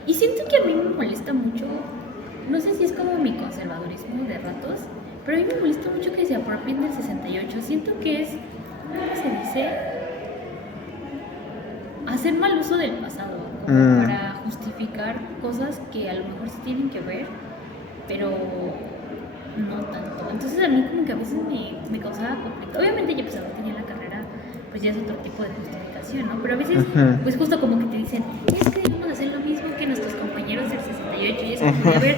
y siento que a mí me molesta mucho. No sé si es como mi conservadurismo de ratos, pero a mí me molesta mucho que se apropien del 68. Siento que es, ¿cómo se dice? Hacer mal uso del pasado, ¿no? Para justificar cosas que a lo mejor sí tienen que ver, pero no tanto. Entonces a mí como que a veces me causaba conflicto. Obviamente ya pues ahora tenía la carrera, pues ya es otro tipo de justificación, ¿no? Pero a veces, pues justo como que te dicen, es que debemos hacer lo mismo que nuestros compañeros del 68. Y es como de, a ver,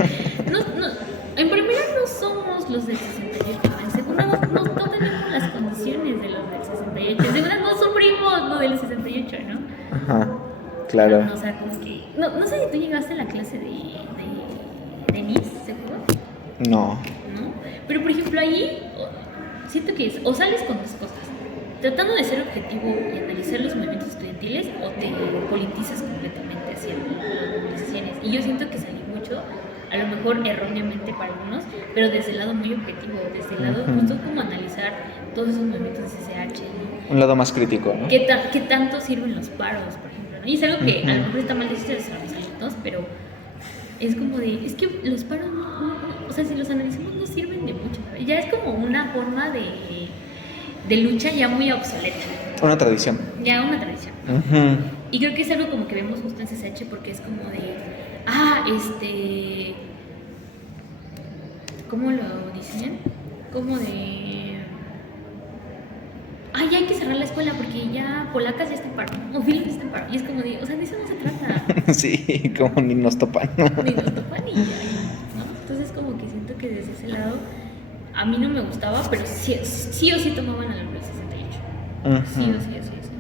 en primera no somos los del 68, en segunda no tenemos las condiciones de los del 68, en segunda no sufrimos lo del 68, ¿no? Ajá, claro. O sea, como que, no sé si tú llegaste a la clase de NIS, ¿seguro? No. ¿No? Pero por ejemplo ahí siento que o sales con dos cosas, tratando de ser objetivo y analizar los movimientos estudiantiles, o te politizas completamente hacia las movilizaciones. Y yo siento que salí mucho, a lo mejor erróneamente para algunos, pero desde el lado muy objetivo, desde el lado justo como analizar todos esos movimientos de CCH, ¿no? Un lado más crítico, ¿no? ¿Qué tanto sirven los paros, por ejemplo? ¿No? Y es algo que a lo mejor está mal decirse a los alumnos, pero es como de, es que los paros o sea, si los analizamos no sirven de mucho. Ya es como una forma de lucha ya muy obsoleta. Una tradición. Ya una tradición. Y creo que es algo como que vemos justo en CSH, porque es como de, ¿cómo lo dicen? Como de... Ay, ya hay que cerrar la escuela porque ya polacas ya está en paro, o Finlandia está en paro. Y es como de, o sea, de eso no se trata. Sí, como ni nos topan. Ni nos topan y ya, ¿no? Entonces como que siento que desde ese lado a mí no me gustaba, pero sí, sí o sí tomaban el número 68. Sí o sí, sí, sí.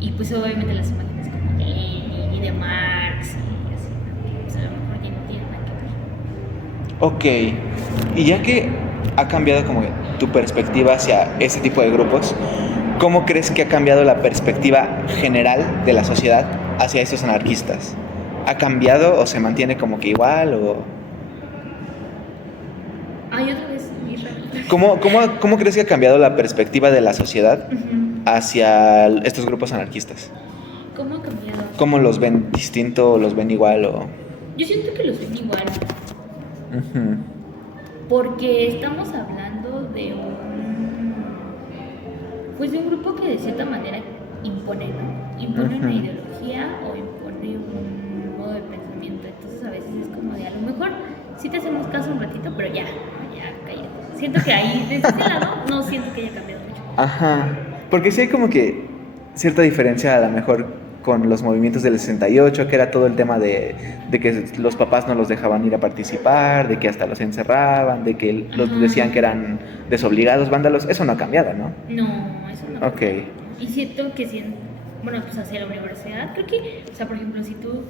Y pues obviamente las imágenes como de Lenin y de Marx y así, ¿no? Pues a lo mejor ya no tienen nada que ver. Ok, y ya que ha cambiado como tu perspectiva hacia ese tipo de grupos, ¿cómo crees que ha cambiado la perspectiva general de la sociedad hacia estos anarquistas? ¿Ha cambiado o se mantiene como que igual o...? Ay, otra vez, Israel. ¿Cómo crees que ha cambiado la perspectiva de la sociedad hacia estos grupos anarquistas? ¿Cómo ha cambiado? ¿Cómo los ven distinto o los ven igual o...? Yo siento que los ven igual, Ujú. porque estamos hablando de pues de un grupo que de cierta manera impone, ¿no? Impone una ideología o impone un modo de pensamiento. Entonces a veces es como de, a lo mejor sí te hacemos caso un ratito, pero ya cállate. Siento que ahí, desde ese lado, no siento que haya cambiado mucho. Ajá, porque sí hay como que cierta diferencia a lo mejor con los movimientos del 68, que era todo el tema de que los papás no los dejaban ir a participar, de que hasta los encerraban, de que los Ajá. decían que eran desobligados, vándalos. Eso no ha cambiado, ¿no? No, eso no. Ok. Y siento que bueno, pues hacia la universidad, creo que, o sea, por ejemplo, si tú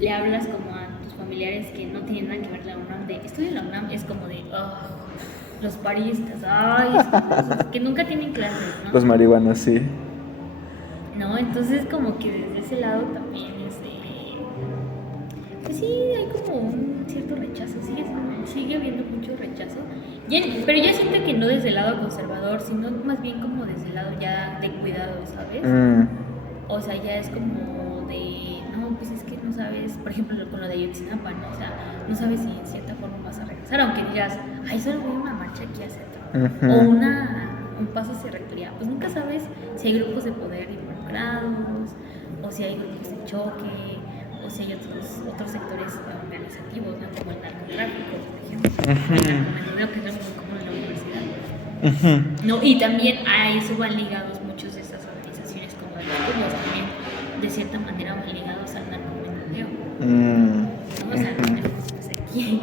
le hablas como a tus familiares que no tienen nada que ver la UNAM, de estudio en la UNAM, es como de, los paristas, ay, que nunca tienen clases, ¿no? Los marihuanos, sí. No, entonces como que desde ese lado también pues sí, hay como un cierto rechazo, sigue habiendo mucho rechazo, pero yo siento que no desde el lado conservador, sino más bien como desde el lado ya de cuidado, ¿sabes? O sea, ya es como de, no, pues es que no sabes, por ejemplo, con lo de Ayotzinapa, ¿no? O sea, no sabes si en cierta forma vas a regresar, aunque digas, ay, solo voy a una marcha aquí a centro, o un paso hacia rectoría, pues nunca sabes si hay grupos de poder involucrados, o si hay grupos de choque, o si hay otros sectores organizativos, ¿no? Como el narcotráfico, por ejemplo, el narcomenudeo, que es lo muy común en la universidad. No, y también a eso van ligados muchos de esas organizaciones como de los pueblos, también de cierta manera van ligados al narcomenudeo. ¿No? O sea, pues aquí.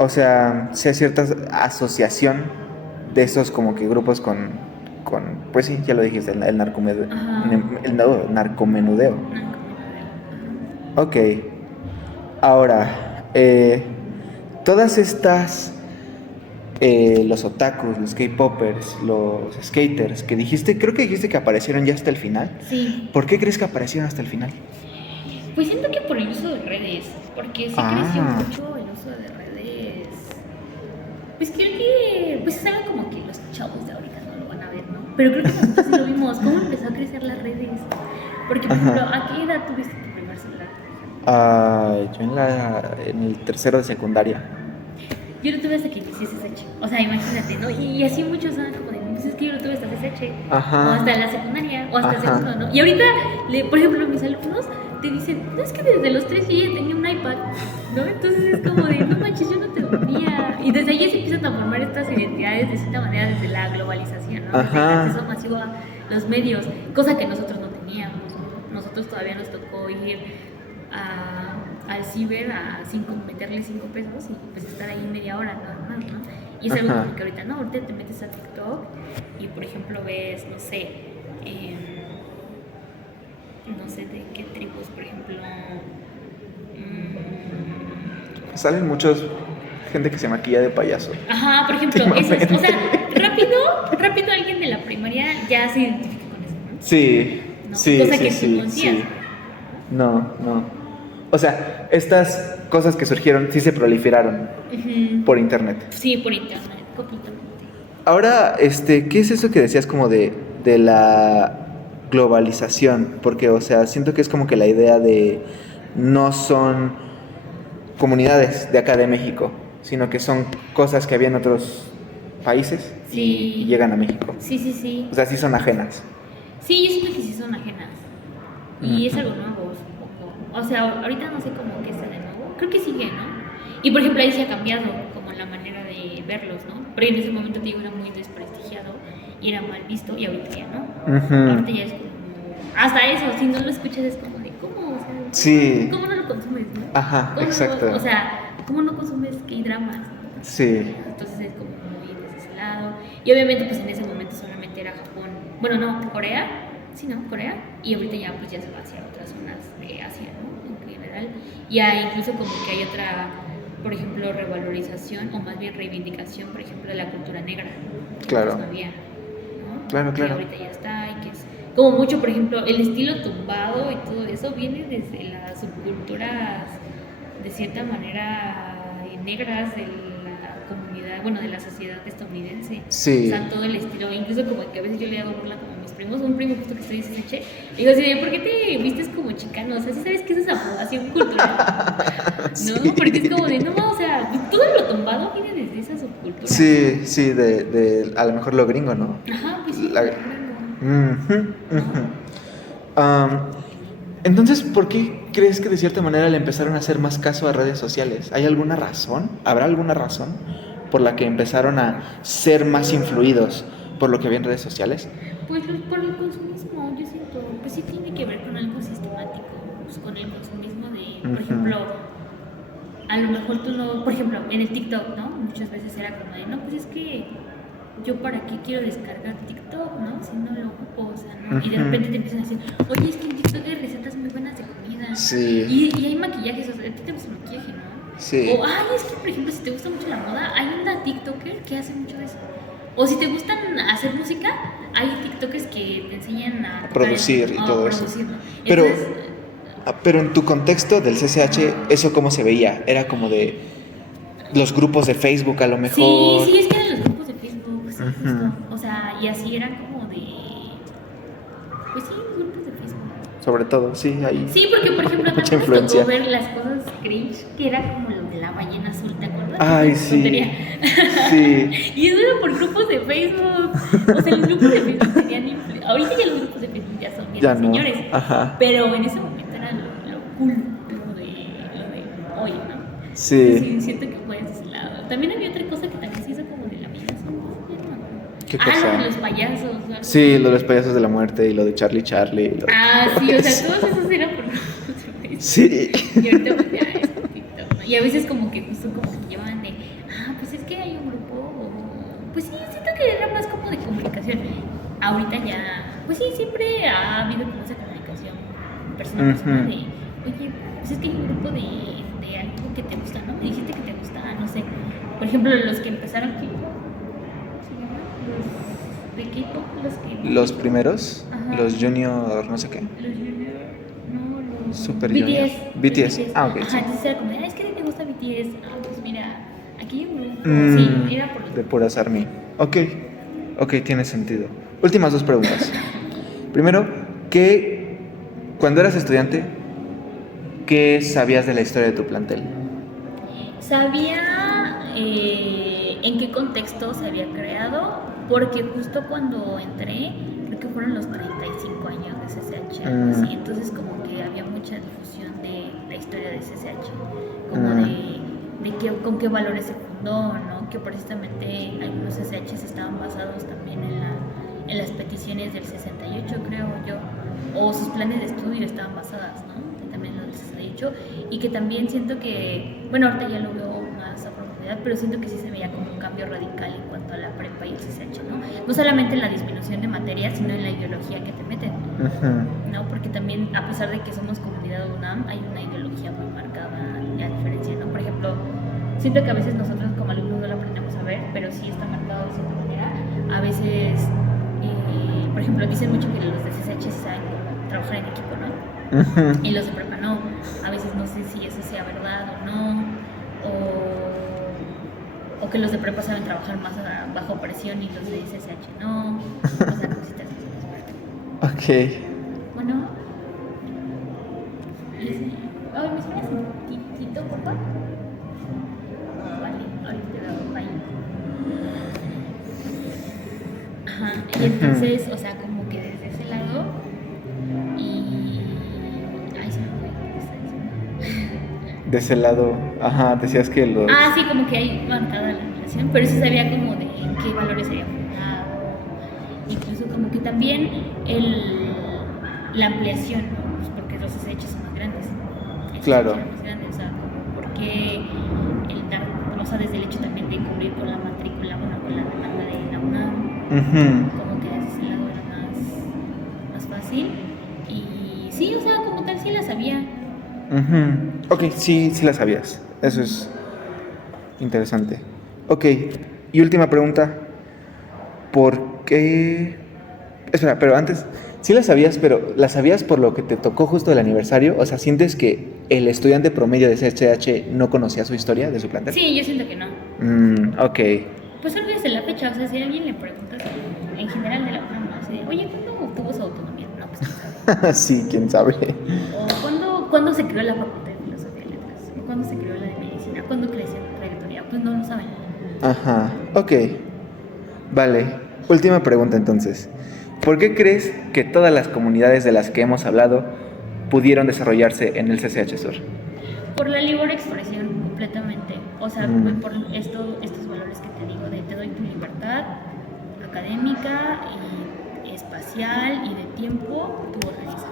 O sea, sí hay cierta asociación de esos como que grupos con pues sí, ya lo dijiste, el narcomenudeo. Narcomenudeo. Ok. Ahora, todas estas, los otakus, los K-popers, los skaters, que dijiste, creo que dijiste que aparecieron ya hasta el final. Sí. ¿Por qué crees que aparecieron hasta el final? Pues siento que por el uso de redes, porque sí creció mucho el uso de redes. Pues creo que pues es algo como que los chavos de ahorita no lo van a ver, ¿no? Pero creo que nosotros sí lo vimos, cómo empezó a crecer las redes. Porque, por ejemplo, ¿a qué edad tuviste tu primer celular? Yo en el tercero de secundaria. Yo lo tuve hasta que inicié CSH. O sea, imagínate, ¿no? Y así muchos saben como de, pues es que yo lo tuve hasta CSH. Ajá. O hasta la secundaria, o hasta el Ajá. segundo, ¿no? Y ahorita, por ejemplo, mis alumnos te dicen, no, es que desde los 3 yo ya tenía un iPad, ¿no? Entonces es como de, no manches, yo no te lo tenía. Y desde ahí se empiezan a formar estas identidades de cierta manera desde la globalización, ¿no? Desde el acceso masivo a los medios, cosa que nosotros no teníamos, ¿no? Nosotros todavía nos tocó ir al ciber meterle 5 pesos y pues estar ahí media hora nada más, ¿no? Y es algo como que ahorita, ¿no? Ahorita te metes a TikTok y por ejemplo ves, no sé, no sé de qué tribus, por ejemplo. Salen muchos gente que se maquilla de payaso. Ajá, por ejemplo, eso, o sea, rápido alguien de la primaria ya se identifica con eso, ¿no? Sí, ¿No? sí, Cosa sí, que sí, tú no hacías. sí. No. O sea, estas cosas que surgieron sí se proliferaron por internet. Sí, por internet, completamente. Ahora, ¿qué es eso que decías como de la globalización? Porque, o sea, siento que es como que la idea de no son comunidades de acá de México, sino que son cosas que había en otros países y llegan a México. Sí. O sea, sí son ajenas. Sí, yo siento que sí son ajenas. Y es algo nuevo, supongo. O sea, ahorita no sé cómo que está de nuevo. Creo que sigue, ¿no? Y por ejemplo ahí se ha cambiado como la manera de verlos, ¿no? Pero en ese momento te digo era muy desprestigiado y era mal visto y ahorita ya no. Ujú. Ahorita ya es como... Hasta eso, si no lo escuchas es como de, ¿cómo? O sea, Sí. ¿cómo no lo consumes, no? Ajá, ¿Cómo no- exacto. o sea, ¿cómo no consumes K-dramas? Sí. Entonces es como muy desde ese lado. Y obviamente pues en ese momento solamente era Japón. Bueno, no, Corea. Sí, ¿no? Corea. Y ahorita ya pues ya se va hacia otras zonas de Asia, ¿no? En general. Y hay incluso como que hay otra, por ejemplo, revalorización o más bien reivindicación, por ejemplo, de la cultura negra. Que Claro. antes no había, ¿no? Claro, Que claro. ahorita ya está y que es como mucho, por ejemplo, el estilo tumbado y todo eso viene desde las subculturas de cierta manera negras de la comunidad, bueno, de la sociedad estadounidense. Sí. O sea, todo el estilo, incluso como que a veces yo le hago burla como a mis primos, un primo justo que estoy en CCH, y digo así, ¿por qué te vistes como chicano? O sea, ¿sí sabes qué es esa aprobación cultural? ¿No? Sí. Porque es como de, no, o sea, todo lo tumbado viene desde esa subcultura. Sí, sí, de a lo mejor lo gringo, ¿no? Ajá, pues sí. La- Ujú, ujú. Entonces, ¿por qué crees que de cierta manera le empezaron a hacer más caso a redes sociales? ¿Hay alguna razón? ¿Habrá alguna razón por la que empezaron a ser más influidos por lo que había en redes sociales? Pues por el consumismo, yo siento, pues sí tiene que ver con algo sistemático, pues con el consumismo de, por Ujú. ejemplo, a lo mejor tú no, por ejemplo, en el TikTok, ¿no? Muchas veces era como de, no, pues es que yo para qué quiero descargar TikTok, ¿no? Si no lo ocupo, o sea, ¿no? Y de Ujú. repente te empiezan a decir, oye, es que en TikTok hay recetas muy buenas de comida. Sí. Y hay maquillajes, o sea, a ti te gusta el maquillaje, ¿no? Sí. O, ay, es que, por ejemplo, si te gusta mucho la moda, hay una TikToker que hace mucho de eso. O si te gustan hacer música, hay TikTokers que te enseñan a tocar Producir y todo eso. producir, ¿no? Pero, Entonces, pero en tu contexto del CCH, ¿eso cómo se veía? Era como de los grupos de Facebook a lo mejor. sí, es que eran los grupos de Facebook, sí, Ujú. justo. O sea, y así era como de. Pues sí, los grupos de Facebook. Sobre todo, sí, ahí. Sí, porque por ejemplo, Mucha también nos influencia. tocó ver las cosas cringe, que era como lo de la ballena azul, ¿te acuerdas? Ay, Esa sí. tontería. Sí. Y eso era por grupos de Facebook. O sea, los grupos de Facebook tenían ahorita ya los grupos de Facebook ya son bien Ya no. señores. Ajá. Pero en ese momento era lo cool, lo de hoy, ¿no? Sí. Sí, siento que fue de ese lado. También había otra cosa que también se hizo como de la belleza. ¿Qué Lo cosa? de los payasos. o algo Sí, así. lo de los payasos de la muerte y lo de Charlie Charlie. y lo- Sí, o sea, todos esos eran por grupos de Facebook. Sí. Y ahorita pues ya es por TikTok, ¿no? Y a veces como que justo como que llevan de, pues es que hay un grupo, pues sí, siento que era más como de comunicación. Ahorita ya, pues sí, siempre ha habido como esa comunicación persona a persona Ujú. de, oye, pues es que hay un grupo de algo que te gusta, ¿no? Me dijiste que te gusta, no sé. Por ejemplo, los que empezaron, ¿cómo se llaman? Los de K-pop, los que... Los primeros, Ajá. los Junior, no sé qué. Los Junior, no, los Super BTS. Junior. BTS. Ah, ok, Ajá, sí. entonces era como, es que te gusta BTS. Pues mira, aquí hay un grupo. Mm, Sí, era por de puras ARMY. Ok, ok, tiene sentido. Últimas dos preguntas. Primero, cuando eras estudiante, ¿qué sabías de la historia de tu plantel? Sabía en qué contexto se había creado, porque justo cuando entré, creo que fueron los 35 años de CCH, algo así. Entonces como que había mucha difusión de la historia de CCH, como con qué valores se fundó, ¿no? Que precisamente algunos CCHs estaban basados también en las peticiones del 68, creo yo, o sus planes de estudio estaban basadas, ¿no? También lo del 68, y que también siento que, bueno, ahorita ya lo veo más a profundidad, pero siento que sí se veía como un cambio radical en cuanto a la prepa y el CCH, ¿no? No solamente en la disminución de materias, sino en la ideología que te meten, ¿no? Porque también, a pesar de que somos comunidad UNAM, hay una ideología muy marcada, la diferencia, ¿no? Por ejemplo, siento que a veces nosotros como alumnos no lo aprendemos a ver, pero sí está marcado de cierta manera. A veces, por ejemplo, dicen mucho que los de CCH saben cómo trabajar en equipo, ¿no? Y los de prepa no. A veces no sé si eso sea verdad o no. O que los de prepa saben trabajar más bajo presión y los de CCH no. O sea, cositas así. Ok. Bueno. Ay, ¿me esperas un tantito, por favor? Vale, ahorita te doy ahí. Ajá, y entonces, o sea, como que desde ese lado y... Ay, se me fue, ¿qué está diciendo? De ese lado, ajá, decías que los... Ah, sí, como que hay marcada la relación, pero sí sabía como de en qué valores se había fundado. Incluso como que también la ampliación, ¿no? Pues porque los SH son más grandes. Esos Claro. eran más grandes, o sea, como porque o sea, desde el hecho también de cubrir con la matrícula, bueno, con la demanda de la UNAM, Ujú. como que desde ese lado era más fácil. Y sí, o sea, como tal sí la sabía. Ujú. Ok, sí, sí la sabías. Eso es interesante. Ok, y última pregunta. ¿Por qué? Espera, pero antes, sí la sabías, pero ¿la sabías por lo que te tocó justo el aniversario? O sea, ¿sientes que el estudiante promedio de CHH no conocía su historia de su plantel? Sí, yo siento que no. Ok. Pues olvídese la fecha, o sea, si a alguien le preguntas en general de la UNAM, ¿no? Así de, oye, ¿cuándo obtuvo su autonomía? No, pues quién sabe. Sí, quién sabe. O ¿cuándo se creó la Facultad de Filosofía y Letras? ¿O cuándo se creó la de Medicina? ¿Cuándo creció la trayectoria? Pues no lo saben. Ajá, ok. Vale, última pregunta entonces. ¿Por qué crees que todas las comunidades de las que hemos hablado pudieron desarrollarse en el CCH Sur? Por la libre expresión, completamente. O sea, por estos valores que te digo de te doy tu libertad académica y espacial y de tiempo, tú organizas.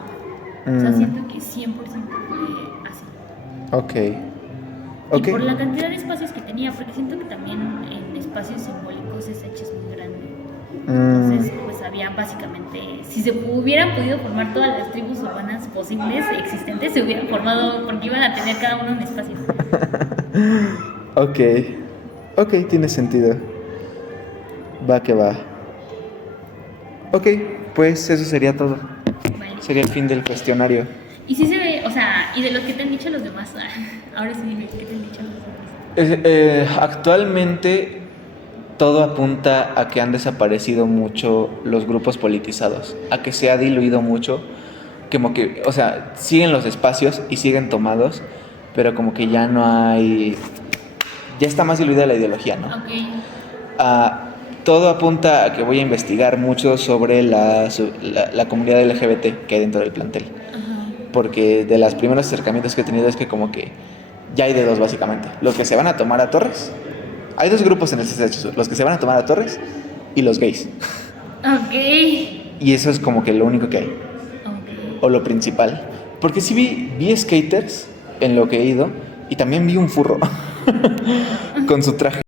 O sea, siento que 100% fue así. Ok. Y Ok. por la cantidad de espacios que tenía, porque siento que también en espacios simbólicos ese hecho es muy grande. Entonces, pues había básicamente, si se hubieran podido formar todas las tribus urbanas posibles, existentes, se hubieran formado, porque iban a tener cada uno un espacio. Ok. Ok, tiene sentido. Va que va. Ok, pues eso sería todo. Vale. Sería el fin del cuestionario. Y sí se ve, o sea, y de lo que te han dicho los demás, ahora sí dime, ¿qué te han dicho los demás? Actualmente todo apunta a que han desaparecido mucho los grupos politizados, a que se ha diluido mucho, como que, o sea, siguen los espacios y siguen tomados, pero como que ya no hay, ya está más diluida la ideología, ¿no? Ok. Todo apunta a que voy a investigar mucho sobre la comunidad LGBT que hay dentro del plantel, Ajá. porque de los primeros acercamientos que he tenido es que como que ya hay de dos básicamente, los que se van a tomar a Torres. Hay dos grupos en el CCH, los que se van a tomar a Torres y los gays. Ok. Y eso es como que lo único que hay, Ok. o lo principal. Porque sí vi skaters en lo que he ido y también vi un furro con su traje.